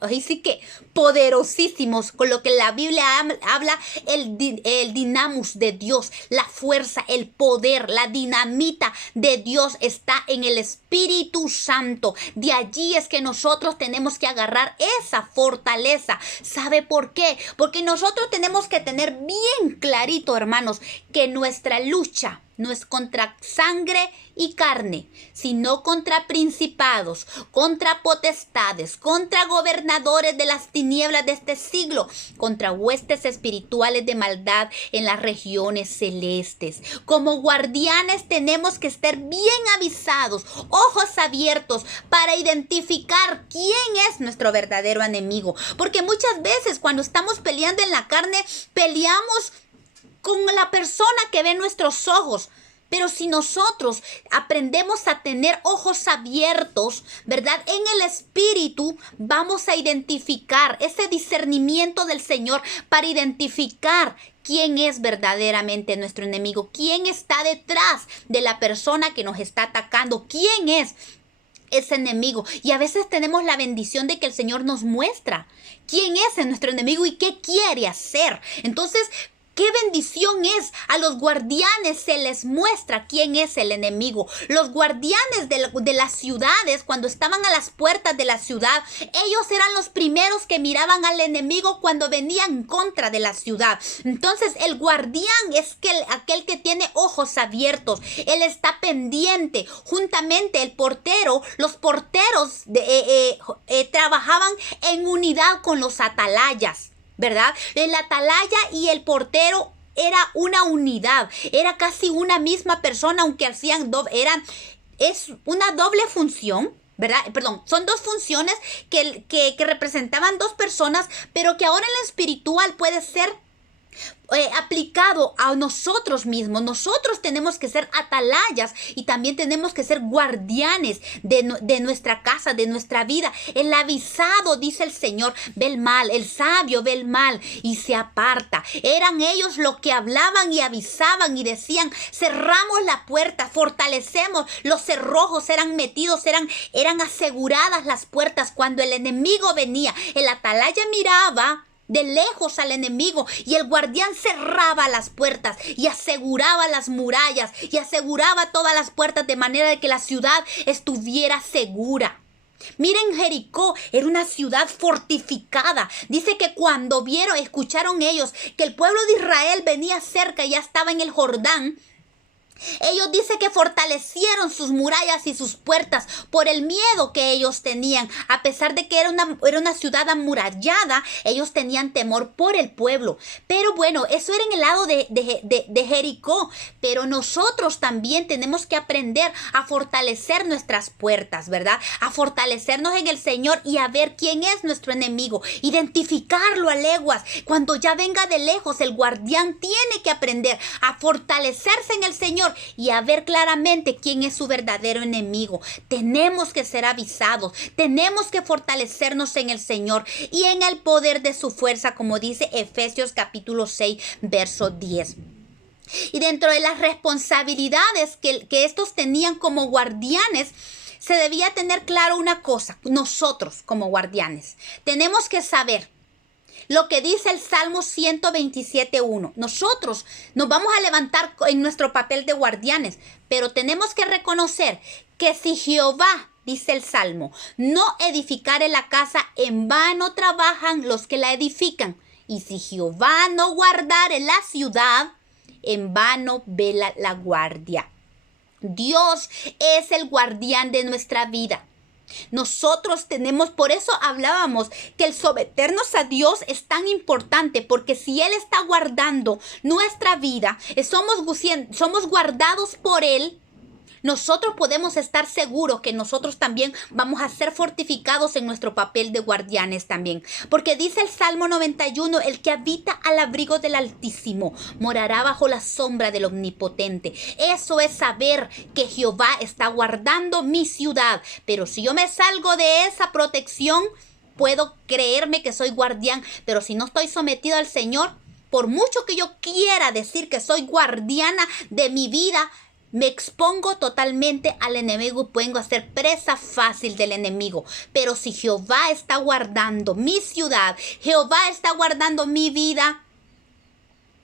ahí sí que poderosísimos, con lo que la Biblia habla, el dinamus de Dios, la fuerza, el poder, la dinamita de Dios está en el Espíritu Santo. De allí es que nosotros tenemos que agarrar esa fortaleza. ¿Sabe por qué? Porque nosotros tenemos que tener bien clarito, hermanos, que nuestra lucha no es contra sangre y carne, sino contra principados, contra potestades, contra gobernadores de las tinieblas de este siglo, contra huestes espirituales de maldad en las regiones celestes. Como guardianes tenemos que estar bien avisados, ojos abiertos, para identificar quién es nuestro verdadero enemigo. Porque muchas veces cuando estamos peleando en la carne, peleamos con la persona que ve nuestros ojos. Pero si nosotros aprendemos a tener ojos abiertos, ¿verdad? En el Espíritu vamos a identificar ese discernimiento del Señor para identificar quién es verdaderamente nuestro enemigo, quién está detrás de la persona que nos está atacando, quién es ese enemigo. Y a veces tenemos la bendición de que el Señor nos muestra quién es nuestro enemigo y qué quiere hacer. Entonces, qué bendición es. A los guardianes se les muestra quién es el enemigo. Los guardianes de las ciudades, cuando estaban a las puertas de la ciudad, ellos eran los primeros que miraban al enemigo cuando venían en contra de la ciudad. Entonces el guardián es aquel que tiene ojos abiertos. Él está pendiente. Juntamente el portero, los porteros trabajaban en unidad con los atalayas, ¿verdad? El atalaya y el portero era una unidad, era casi una misma persona, aunque hacían es una doble función, ¿verdad? Perdón, son dos funciones que representaban dos personas, pero que ahora en lo espiritual puede ser aplicado a nosotros mismos. Nosotros tenemos que ser atalayas y también tenemos que ser guardianes de nuestra casa, de nuestra vida. El avisado, dice el Señor, ve el mal, el sabio ve el mal y se aparta. Eran ellos los que hablaban y avisaban y decían: cerramos la puerta, fortalecemos, los cerrojos eran metidos, eran aseguradas las puertas. Cuando el enemigo venía, el atalaya miraba de lejos al enemigo y el guardián cerraba las puertas y aseguraba las murallas y aseguraba todas las puertas de manera de que la ciudad estuviera segura. Miren, Jericó era una ciudad fortificada. Dice que cuando escucharon ellos que el pueblo de Israel venía cerca, ya estaba en el Jordán, ellos dicen que fortalecieron sus murallas y sus puertas por el miedo que ellos tenían. A pesar de que era una ciudad amurallada, ellos tenían temor por el pueblo. Pero bueno, eso era en el lado de Jericó. Pero nosotros también tenemos que aprender a fortalecer nuestras puertas, ¿verdad? A fortalecernos en el Señor y a ver quién es nuestro enemigo. Identificarlo a leguas. Cuando ya venga de lejos, el guardián tiene que aprender a fortalecerse en el Señor y a ver claramente quién es su verdadero enemigo. Tenemos que ser avisados, tenemos que fortalecernos en el Señor y en el poder de su fuerza, como dice Efesios capítulo 6, verso 10. Y dentro de las responsabilidades que estos tenían como guardianes, se debía tener claro una cosa. Nosotros como guardianes tenemos que saber lo que dice el Salmo 127.1. Nosotros nos vamos a levantar en nuestro papel de guardianes, pero tenemos que reconocer que si Jehová, dice el Salmo, no edificare la casa, en vano trabajan los que la edifican. Y si Jehová no guardare la ciudad, en vano vela la guardia. Dios es el guardián de nuestra vida. Nosotros tenemos, por eso hablábamos que el someternos a Dios es tan importante, porque si Él está guardando nuestra vida, somos guardados por Él. Nosotros podemos estar seguros que nosotros también vamos a ser fortificados en nuestro papel de guardianes también. Porque dice el Salmo 91, el que habita al abrigo del Altísimo morará bajo la sombra del Omnipotente. Eso es saber que Jehová está guardando mi ciudad. Pero si yo me salgo de esa protección, puedo creerme que soy guardián. Pero si no estoy sometido al Señor, por mucho que yo quiera decir que soy guardiana de mi vida, me expongo totalmente al enemigo y vengo a ser presa fácil del enemigo. Pero si Jehová está guardando mi ciudad, Jehová está guardando mi vida,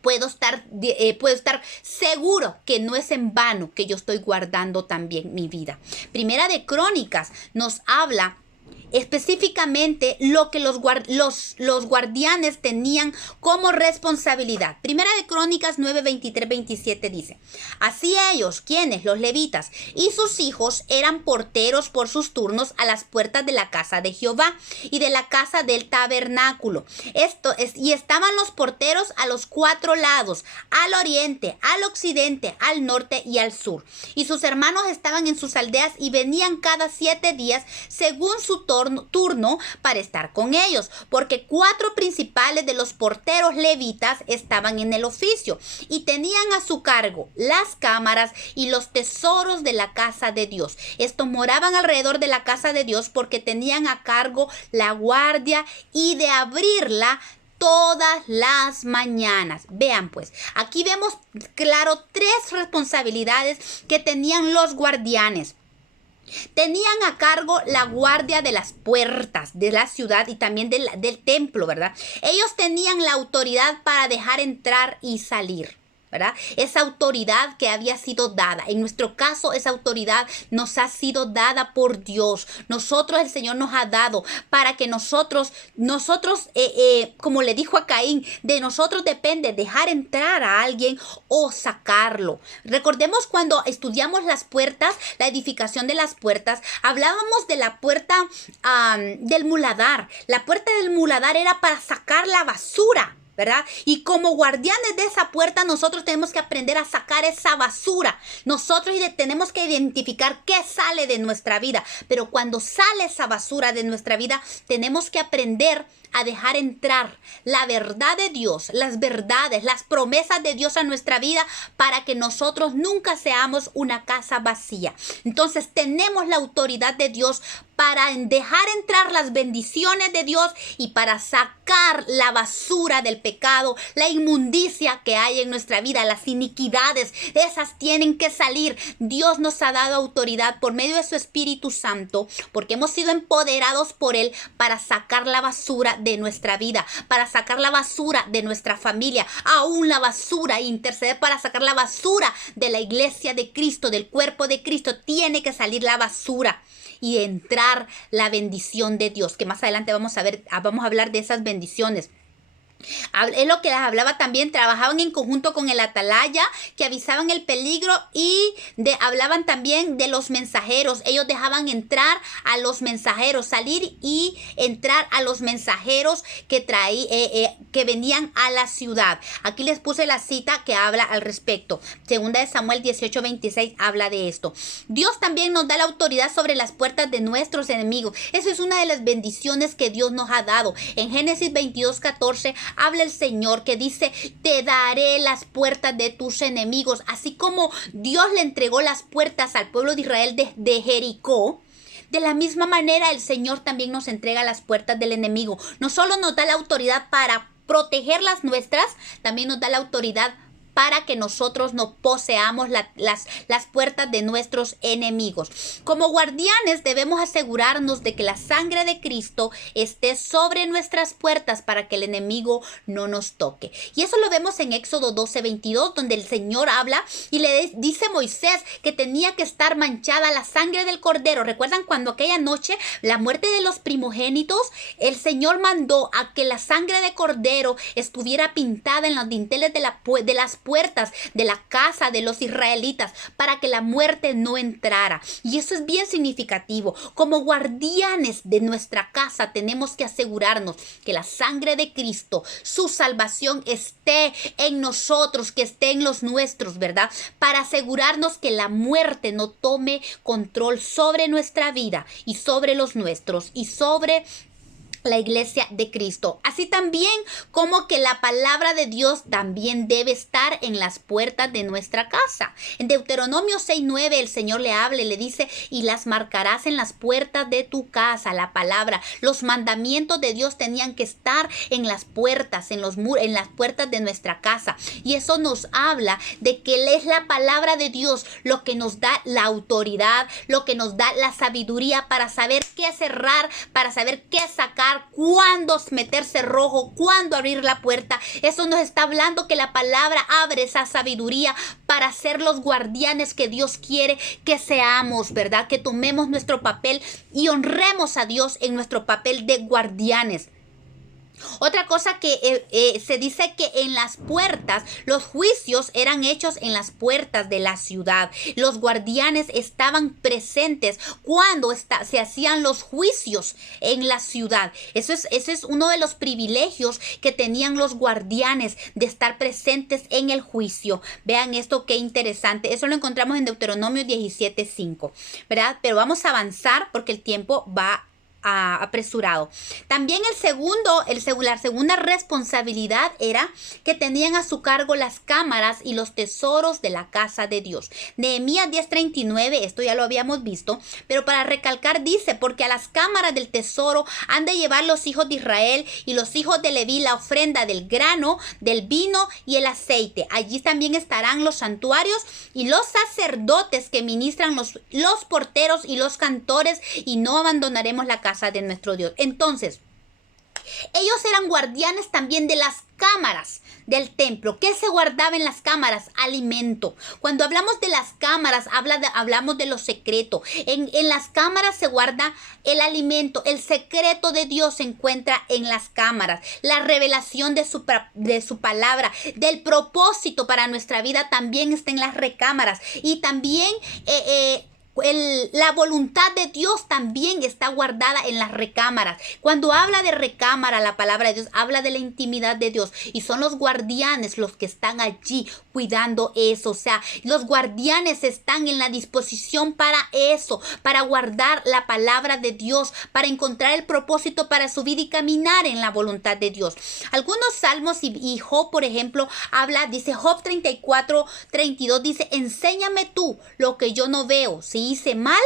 puedo estar seguro que no es en vano que yo estoy guardando también mi vida. Primera de Crónicas nos habla específicamente lo que los guardianes tenían como responsabilidad. Primera de Crónicas 9, 23, 27 dice: así ellos, quienes, los levitas y sus hijos, eran porteros por sus turnos a las puertas de la casa de Jehová y de la casa del tabernáculo. Y estaban los porteros a los 4 lados, al oriente, al occidente, al norte y al sur. Y sus hermanos estaban en sus aldeas y venían cada 7 días según su turno para estar con ellos, porque 4 principales de los porteros levitas estaban en el oficio y tenían a su cargo las cámaras y los tesoros de la casa de Dios. Estos moraban alrededor de la casa de Dios porque tenían a cargo la guardia y de abrirla todas las mañanas. Vean pues, aquí vemos claro 3 responsabilidades que tenían los guardianes. Tenían a cargo la guardia de las puertas de la ciudad y también del templo, ¿verdad? Ellos tenían la autoridad para dejar entrar y salir, ¿verdad? Esa autoridad que había sido dada. En nuestro caso, esa autoridad nos ha sido dada por Dios. Nosotros, el Señor nos ha dado para que nosotros, como le dijo a Caín, de nosotros depende dejar entrar a alguien o sacarlo. Recordemos cuando estudiamos las puertas, la edificación de las puertas, hablábamos de la puerta del muladar. La puerta del muladar era para sacar la basura, ¿verdad? Y como guardianes de esa puerta, nosotros tenemos que aprender a sacar esa basura. Nosotros tenemos que identificar qué sale de nuestra vida. Pero cuando sale esa basura de nuestra vida, tenemos que aprender a dejar entrar la verdad de Dios, las verdades, las promesas de Dios a nuestra vida para que nosotros nunca seamos una casa vacía. Entonces tenemos la autoridad de Dios para dejar entrar las bendiciones de Dios y para sacar la basura del pecado, la inmundicia que hay en nuestra vida, las iniquidades, esas tienen que salir. Dios nos ha dado autoridad por medio de su Espíritu Santo, porque hemos sido empoderados por Él para sacar la basura de nuestra vida, para sacar la basura de nuestra familia, aún la basura, interceder para sacar la basura de la iglesia de Cristo, del cuerpo de Cristo. Tiene que salir la basura y entrar la bendición de Dios, que más adelante vamos a hablar de esas bendiciones. Es lo que les hablaba también. Trabajaban en conjunto con el atalaya, que avisaban el peligro, y hablaban también de los mensajeros. Ellos dejaban entrar a los mensajeros, salir y entrar a los mensajeros que venían a la ciudad. Aquí les puse la cita que habla al respecto. Segunda de Samuel 18:26 habla de esto. Dios también nos da la autoridad sobre las puertas de nuestros enemigos. Eso es una de las bendiciones que Dios nos ha dado. En Génesis 22:14 habla el Señor que dice: te daré las puertas de tus enemigos. Así como Dios le entregó las puertas al pueblo de Israel de Jericó, de la misma manera el Señor también nos entrega las puertas del enemigo. No solo nos da la autoridad para proteger las nuestras, también nos da la autoridad para que nosotros no poseamos las puertas de nuestros enemigos. Como guardianes debemos asegurarnos de que la sangre de Cristo esté sobre nuestras puertas para que el enemigo no nos toque. Y eso lo vemos en Éxodo 12:22, donde el Señor habla y le dice a Moisés que tenía que estar manchada la sangre del cordero. ¿Recuerdan cuando aquella noche, la muerte de los primogénitos, el Señor mandó a que la sangre de cordero estuviera pintada en los dinteles de las puertas de la casa de los israelitas para que la muerte no entrara? Y eso es bien significativo. Como guardianes de nuestra casa tenemos que asegurarnos que la sangre de Cristo, su salvación, esté en nosotros, que esté en los nuestros, ¿verdad? Para asegurarnos que la muerte no tome control sobre nuestra vida y sobre los nuestros y sobre la iglesia de Cristo. Así también como que la palabra de Dios también debe estar en las puertas de nuestra casa. En Deuteronomio 6:9 el Señor le habla y le dice: y las marcarás en las puertas de tu casa. La palabra, los mandamientos de Dios tenían que estar en las puertas, en los muros, en las puertas de nuestra casa. Y eso nos habla de que Él es la palabra de Dios lo que nos da la autoridad, lo que nos da la sabiduría para saber qué cerrar, para saber qué sacar, cuándo meter cerrojo, cuándo abrir la puerta. Eso nos está hablando que la palabra abre esa sabiduría para ser los guardianes que Dios quiere que seamos, ¿verdad? Que tomemos nuestro papel y honremos a Dios en nuestro papel de guardianes. Otra cosa que se dice que en las puertas, los juicios eran hechos en las puertas de la ciudad. Los guardianes estaban presentes cuando se hacían los juicios en la ciudad. Ese es uno de los privilegios que tenían los guardianes, de estar presentes en el juicio. Vean esto, qué interesante. Eso lo encontramos en Deuteronomio 17:5, ¿verdad? Pero vamos a avanzar porque el tiempo va apresurado. También la segunda responsabilidad era que tenían a su cargo las cámaras y los tesoros de la casa de Dios. Nehemías 10:39, esto ya lo habíamos visto, pero para recalcar dice: porque a las cámaras del tesoro han de llevar los hijos de Israel y los hijos de Leví la ofrenda del grano, del vino y el aceite. Allí también estarán los santuarios y los sacerdotes que ministran, los porteros y los cantores, y no abandonaremos la casa de nuestro Dios. Entonces, ellos eran guardianes también de las cámaras del templo. ¿Qué se guardaba en las cámaras? Alimento. Cuando hablamos de las cámaras, hablamos de lo secreto. En las cámaras se guarda el alimento. El secreto de Dios se encuentra en las cámaras. La revelación de su palabra, del propósito para nuestra vida, también está en las recámaras. Y también la voluntad de Dios también está guardada en las recámaras. Cuando habla de recámara, la palabra de Dios habla de la intimidad de Dios, y son los guardianes los que están allí cuidando eso. O sea, los guardianes están en la disposición para eso, para guardar la palabra de Dios, para encontrar el propósito para su vida y caminar en la voluntad de Dios. Algunos salmos y Job, por ejemplo, dice Job 34:32, dice: enséñame tú lo que yo no veo. Si hice mal,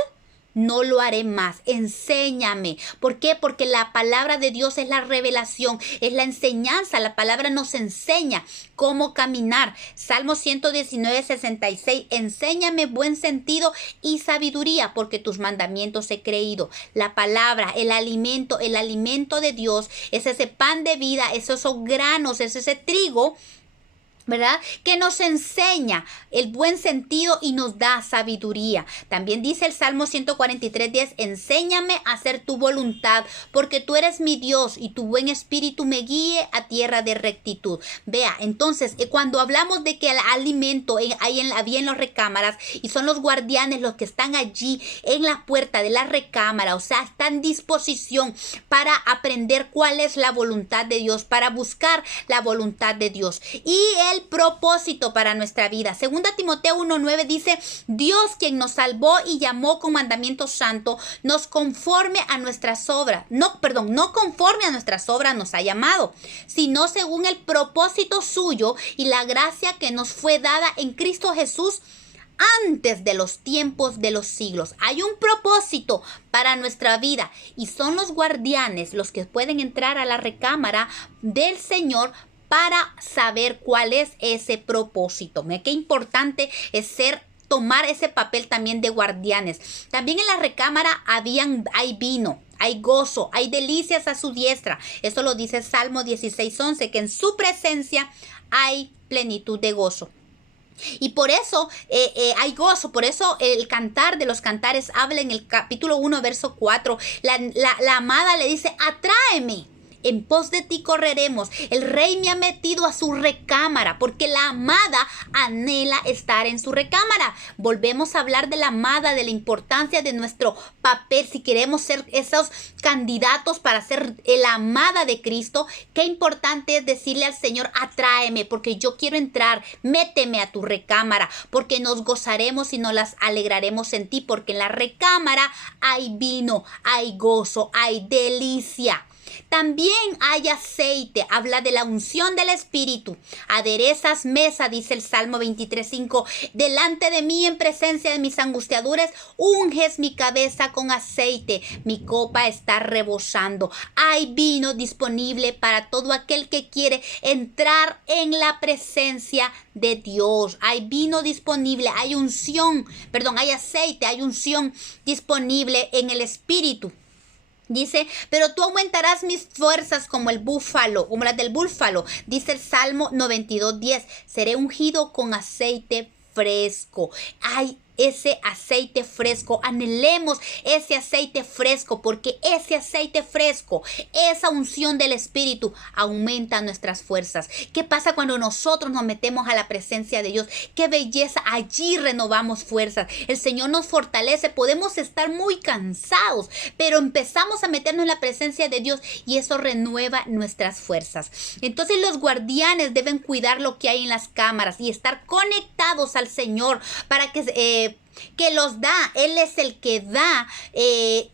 no lo haré más. Enséñame. ¿Por qué? Porque la palabra de Dios es la revelación, es la enseñanza. La palabra nos enseña cómo caminar. Salmo 119:66. Enséñame buen sentido y sabiduría, porque tus mandamientos he creído. La palabra, el alimento de Dios es ese pan de vida, esos son granos, es ese trigo, ¿verdad? Que nos enseña el buen sentido y nos da sabiduría. También dice el Salmo 143:10: enséñame a hacer tu voluntad, porque tú eres mi Dios y tu buen espíritu me guíe a tierra de rectitud. Vea, entonces, cuando hablamos de que el alimento había en las recámaras, y son los guardianes los que están allí en la puerta de la recámara, o sea, están en disposición para aprender cuál es la voluntad de Dios, para buscar la voluntad de Dios y el propósito para nuestra vida. Segunda Timoteo 1:9 dice: Dios, quien nos salvó y llamó con mandamiento santo, no conforme a nuestras obras nos ha llamado, sino según el propósito suyo y la gracia que nos fue dada en Cristo Jesús antes de los tiempos de los siglos. Hay un propósito para nuestra vida, y son los guardianes los que pueden entrar a la recámara del Señor para saber cuál es ese propósito. Qué importante es tomar ese papel también de guardianes. También en la recámara hay vino, hay gozo, hay delicias a su diestra. Esto lo dice Salmo 16:11, que en su presencia hay plenitud de gozo. Y por eso hay gozo. Por eso el cantar de los cantares habla en el capítulo 1, verso 4. La amada le dice: atráeme, en pos de ti correremos. El rey me ha metido a su recámara, porque la amada anhela estar en su recámara. Volvemos a hablar de la amada, de la importancia de nuestro papel. Si queremos ser esos candidatos para ser la amada de Cristo, qué importante es decirle al Señor: atráeme, porque yo quiero entrar, méteme a tu recámara, porque nos gozaremos y nos las alegraremos en ti, porque en la recámara hay vino, hay gozo, hay delicia. También hay aceite, habla de la unción del Espíritu. Aderezas mesa, dice el Salmo 23:5, delante de mí en presencia de mis angustiadores, unges mi cabeza con aceite, mi copa está rebosando. Hay vino disponible para todo aquel que quiere entrar en la presencia de Dios. Hay vino disponible, hay hay aceite, hay unción disponible en el Espíritu. Dice, pero tú aumentarás mis fuerzas como el búfalo, como las del búfalo. Dice el Salmo 92:10, seré ungido con aceite fresco. Hay ese aceite fresco, anhelemos ese aceite fresco, porque ese aceite fresco, esa unción del Espíritu aumenta nuestras fuerzas. ¿Qué pasa cuando nosotros nos metemos a la presencia de Dios? ¡Qué belleza! Allí renovamos fuerzas. El Señor nos fortalece. Podemos estar muy cansados, pero empezamos a meternos en la presencia de Dios y eso renueva nuestras fuerzas. Entonces los guardianes deben cuidar lo que hay en las cámaras y estar conectados al Señor para que los da. Él es el que da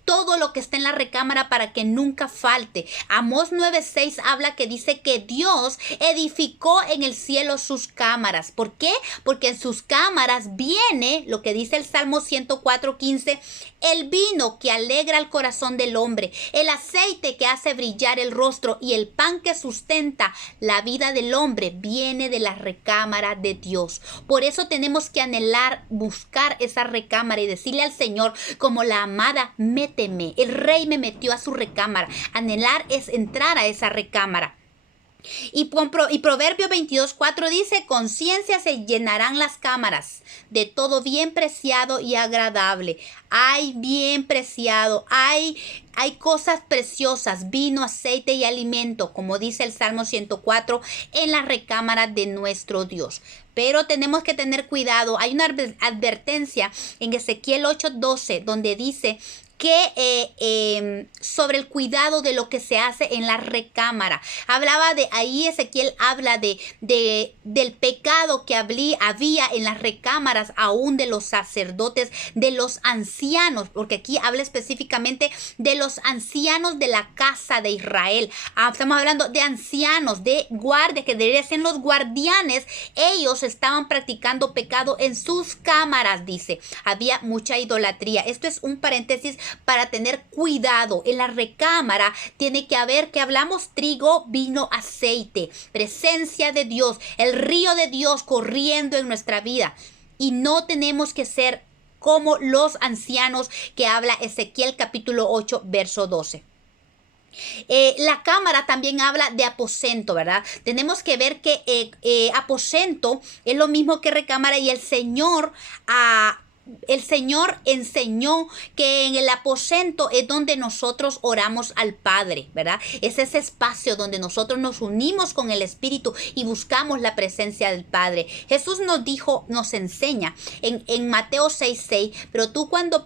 todo lo que está en la recámara para que nunca falte. Amós 9:6 habla que dice que Dios edificó en el cielo sus cámaras. ¿Por qué? Porque en sus cámaras viene lo que dice el Salmo 104:15, el vino que alegra el corazón del hombre, el aceite que hace brillar el rostro y el pan que sustenta la vida del hombre viene de la recámara de Dios. Por eso tenemos que anhelar, buscar esa recámara y decirle al Señor, como la amada, méteme. El rey me metió a su recámara. Anhelar es entrar a esa recámara. Y Proverbio 22:4 dice, con ciencia se llenarán las cámaras de todo bien preciado y agradable. Hay bien preciado, hay cosas preciosas, vino, aceite y alimento, como dice el Salmo 104, en la recámara de nuestro Dios. Pero tenemos que tener cuidado. Hay una advertencia en Ezequiel 8:12, donde dice que sobre el cuidado de lo que se hace en la recámara. Ahí Ezequiel habla del pecado que había en las recámaras, aún de los sacerdotes, de los ancianos, porque aquí habla específicamente de los ancianos de la casa de Israel. Estamos hablando de ancianos, de guardias, que deberían ser los guardianes. Ellos estaban practicando pecado en sus cámaras, dice. Había mucha idolatría. Esto es un paréntesis para tener cuidado. En la recámara tiene que haber, que hablamos, trigo, vino, aceite, presencia de Dios, el río de Dios corriendo en nuestra vida. Y no tenemos que ser como los ancianos que habla Ezequiel capítulo 8, verso 12. La cámara también habla de aposento, ¿verdad? Tenemos que ver que aposento es lo mismo que recámara, y el Señor enseñó que en el aposento es donde nosotros oramos al Padre, ¿verdad? Es ese espacio donde nosotros nos unimos con el Espíritu y buscamos la presencia del Padre. Jesús nos enseña en Mateo 6:6, pero tú cuando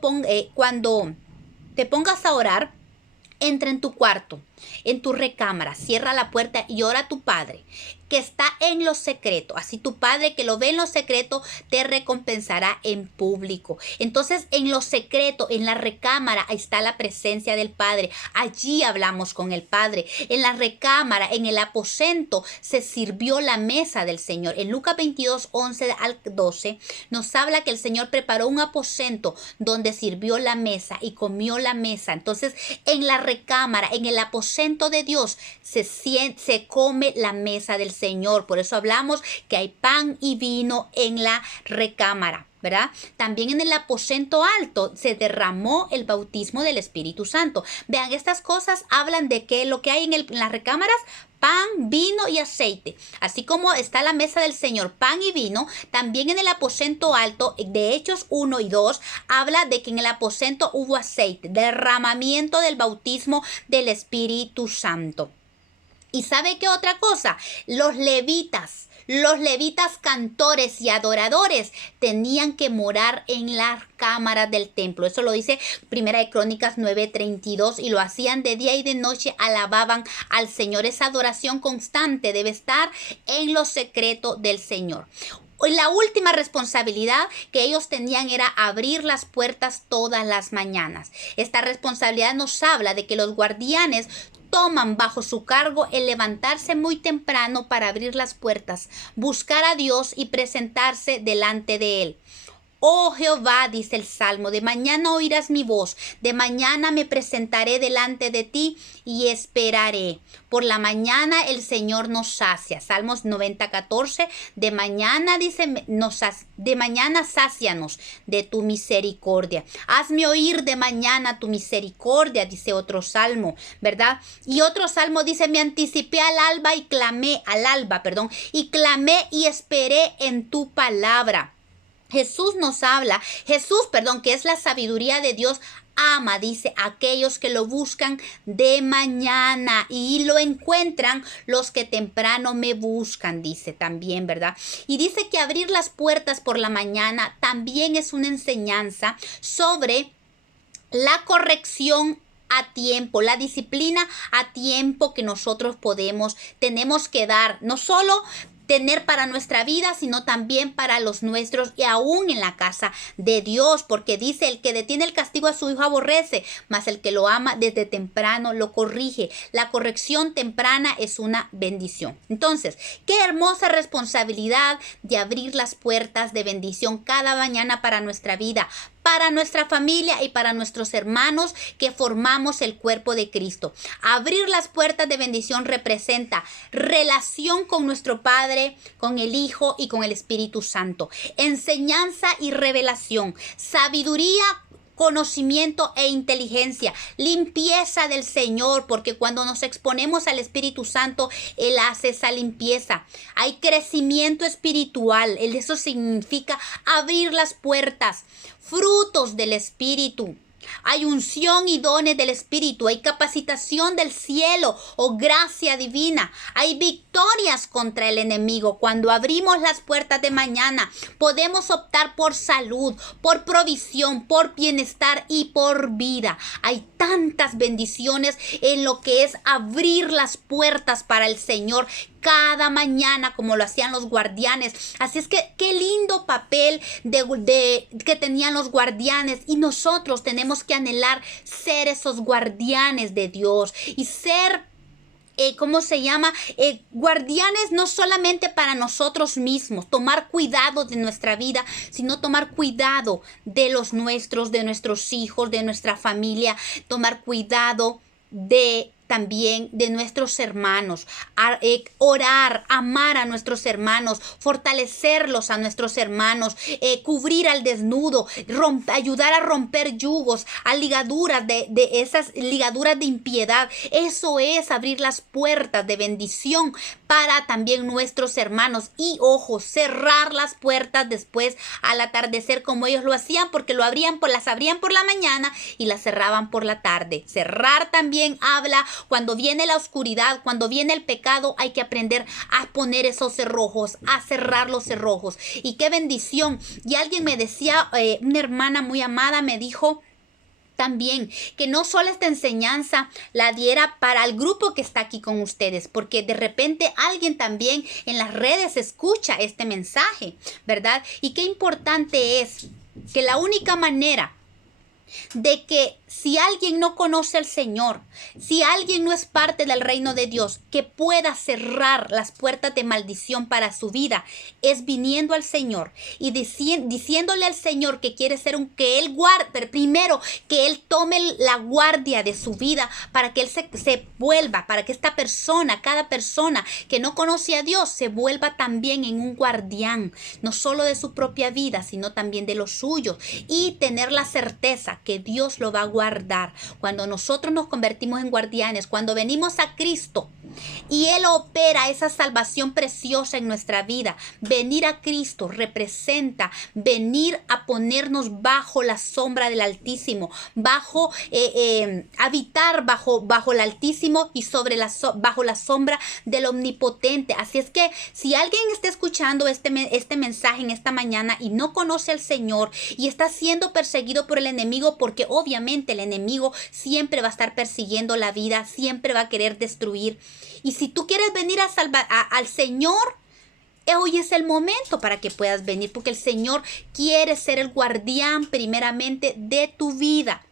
te pongas a orar, entra en tu cuarto, en tu recámara, cierra la puerta y ora a tu Padre que está en lo secreto. Así tu Padre que lo ve en lo secreto te recompensará en público. Entonces, en lo secreto, en la recámara, ahí está la presencia del Padre. Allí hablamos con el Padre. En la recámara, en el aposento, se sirvió la mesa del Señor. En Lucas 22:11 al 12 nos habla que el Señor preparó un aposento donde sirvió la mesa y comió la mesa. Entonces, en la recámara, en el aposento de Dios, se come la mesa del Señor. Por eso hablamos que hay pan y vino en la recámara, ¿verdad? También en el aposento alto se derramó el bautismo del Espíritu Santo. Vean, estas cosas hablan de que lo que hay en las recámaras: pan, vino y aceite. Así como está la mesa del Señor, pan y vino, también en el aposento alto, de Hechos 1 y 2, habla de que en el aposento hubo aceite, derramamiento del bautismo del Espíritu Santo. ¿Y sabe qué otra cosa? Los levitas cantores y adoradores tenían que morar en las cámaras del templo. Eso lo dice Primera de Crónicas 9:32, y lo hacían de día y de noche, alababan al Señor. Esa adoración constante debe estar en lo secreto del Señor. La última responsabilidad que ellos tenían era abrir las puertas todas las mañanas. Esta responsabilidad nos habla de que los guardianes toman bajo su cargo el levantarse muy temprano para abrir las puertas, buscar a Dios y presentarse delante de Él. Oh Jehová, dice el Salmo, de mañana oirás mi voz, de mañana me presentaré delante de ti y esperaré. Por la mañana el Señor nos sacia. Salmos 90:14, de mañana dice, de mañana sácianos de tu misericordia. Hazme oír de mañana tu misericordia, dice otro salmo, ¿verdad? Y otro salmo dice, me anticipé al alba y clamé y esperé en tu palabra. Jesús, que es la sabiduría de Dios, ama, dice, aquellos que lo buscan de mañana y lo encuentran los que temprano me buscan, dice también, ¿verdad? Y dice que abrir las puertas por la mañana también es una enseñanza sobre la corrección a tiempo, la disciplina a tiempo que nosotros tenemos que dar, no solo tener para nuestra vida, sino también para los nuestros y aún en la casa de Dios, porque dice, el que detiene el castigo a su hijo aborrece, mas el que lo ama desde temprano lo corrige. La corrección temprana es una bendición. Entonces, qué hermosa responsabilidad de abrir las puertas de bendición cada mañana para nuestra vida, para nuestra familia y para nuestros hermanos que formamos el cuerpo de Cristo. Abrir las puertas de bendición representa relación con nuestro Padre, con el Hijo y con el Espíritu Santo. Enseñanza y revelación, sabiduría, conocimiento e inteligencia, limpieza del Señor, porque cuando nos exponemos al Espíritu Santo, Él hace esa limpieza. Hay crecimiento espiritual, eso significa abrir las puertas, frutos del Espíritu. Hay unción y dones del Espíritu, hay capacitación del cielo o gracia divina, hay victorias contra el enemigo. Cuando abrimos las puertas de mañana, podemos optar por salud, por provisión, por bienestar y por vida. Hay tantas bendiciones en lo que es abrir las puertas para el Señor cada mañana, como lo hacían los guardianes. Así es que qué lindo papel que tenían los guardianes, y nosotros tenemos que anhelar ser esos guardianes de Dios y ser guardianes no solamente para nosotros mismos, tomar cuidado de nuestra vida, sino tomar cuidado de los nuestros, de nuestros hijos, de nuestra familia, tomar cuidado también de nuestros hermanos, orar, amar a nuestros hermanos, fortalecerlos a nuestros hermanos, cubrir al desnudo, ayudar a romper yugos, a ligaduras de esas ligaduras de impiedad. Eso es abrir las puertas de bendición para también nuestros hermanos. Y ojo, cerrar las puertas después al atardecer, como ellos lo hacían, porque las abrían por la mañana y las cerraban por la tarde. Cerrar también habla cuando viene la oscuridad, cuando viene el pecado, hay que aprender a poner esos cerrojos, a cerrar los cerrojos. Y qué bendición. Y alguien me decía, una hermana muy amada me dijo también que no solo esta enseñanza la diera para el grupo que está aquí con ustedes, porque de repente alguien también en las redes escucha este mensaje, ¿verdad? Y qué importante es que la única manera de que si alguien no conoce al Señor, si alguien no es parte del reino de Dios, que pueda cerrar las puertas de maldición para su vida, es viniendo al Señor y diciéndole al Señor que quiere ser que Él guarde, primero que Él tome la guardia de su vida para que Él se vuelva, para que cada persona que no conoce a Dios se vuelva también en un guardián, no solo de su propia vida, sino también de los suyos, y tener la certeza que Dios lo va a guardar. Cuando nosotros nos convertimos en guardianes, cuando venimos a Cristo y Él opera esa salvación preciosa en nuestra vida, venir a Cristo representa venir a ponernos bajo la sombra del Altísimo, habitar bajo el Altísimo y bajo la sombra del Omnipotente. Así es que si alguien está escuchando este mensaje en esta mañana y no conoce al Señor y está siendo perseguido por el enemigo, porque obviamente el enemigo siempre va a estar persiguiendo la vida, siempre va a querer destruir. Y si tú quieres venir al Señor, hoy es el momento para que puedas venir, porque el Señor quiere ser el guardián primeramente de tu vida,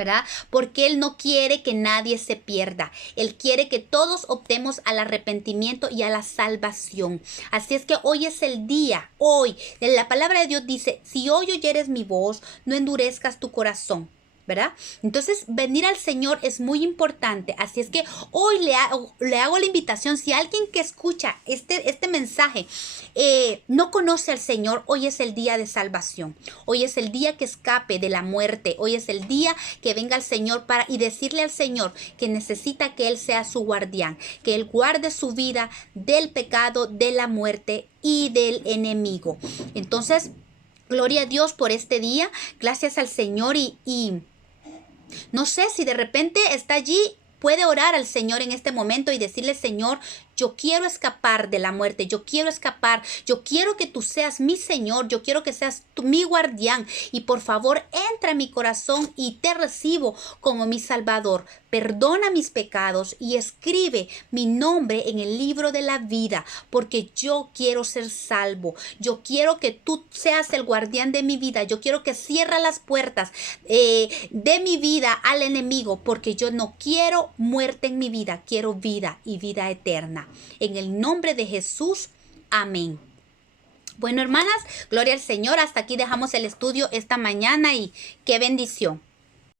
¿verdad? Porque Él no quiere que nadie se pierda. Él quiere que todos optemos al arrepentimiento y a la salvación. Así es que hoy es el día, hoy. La palabra de Dios dice, si hoy oyeres mi voz, no endurezcas tu corazón, ¿verdad? Entonces, venir al Señor es muy importante. Así es que hoy le hago la invitación, si alguien que escucha este mensaje no conoce al Señor, hoy es el día de salvación. Hoy es el día que escape de la muerte. Hoy es el día que venga al Señor y decirle al Señor que necesita que Él sea su guardián, que Él guarde su vida del pecado, de la muerte y del enemigo. Entonces, gloria a Dios por este día. Gracias al Señor y no sé si de repente está allí, puede orar al Señor en este momento y decirle, Señor, yo quiero escapar de la muerte, yo quiero escapar, yo quiero que tú seas mi Señor, yo quiero que seas mi guardián y por favor entra en mi corazón y te recibo como mi Salvador. Perdona mis pecados y escribe mi nombre en el libro de la vida, porque yo quiero ser salvo. Yo quiero que tú seas el guardián de mi vida. Yo quiero que cierres las puertas de mi vida al enemigo, porque yo no quiero muerte en mi vida, quiero vida y vida eterna. En el nombre de Jesús, amén. Bueno, hermanas, gloria al Señor. Hasta aquí dejamos el estudio esta mañana y qué bendición.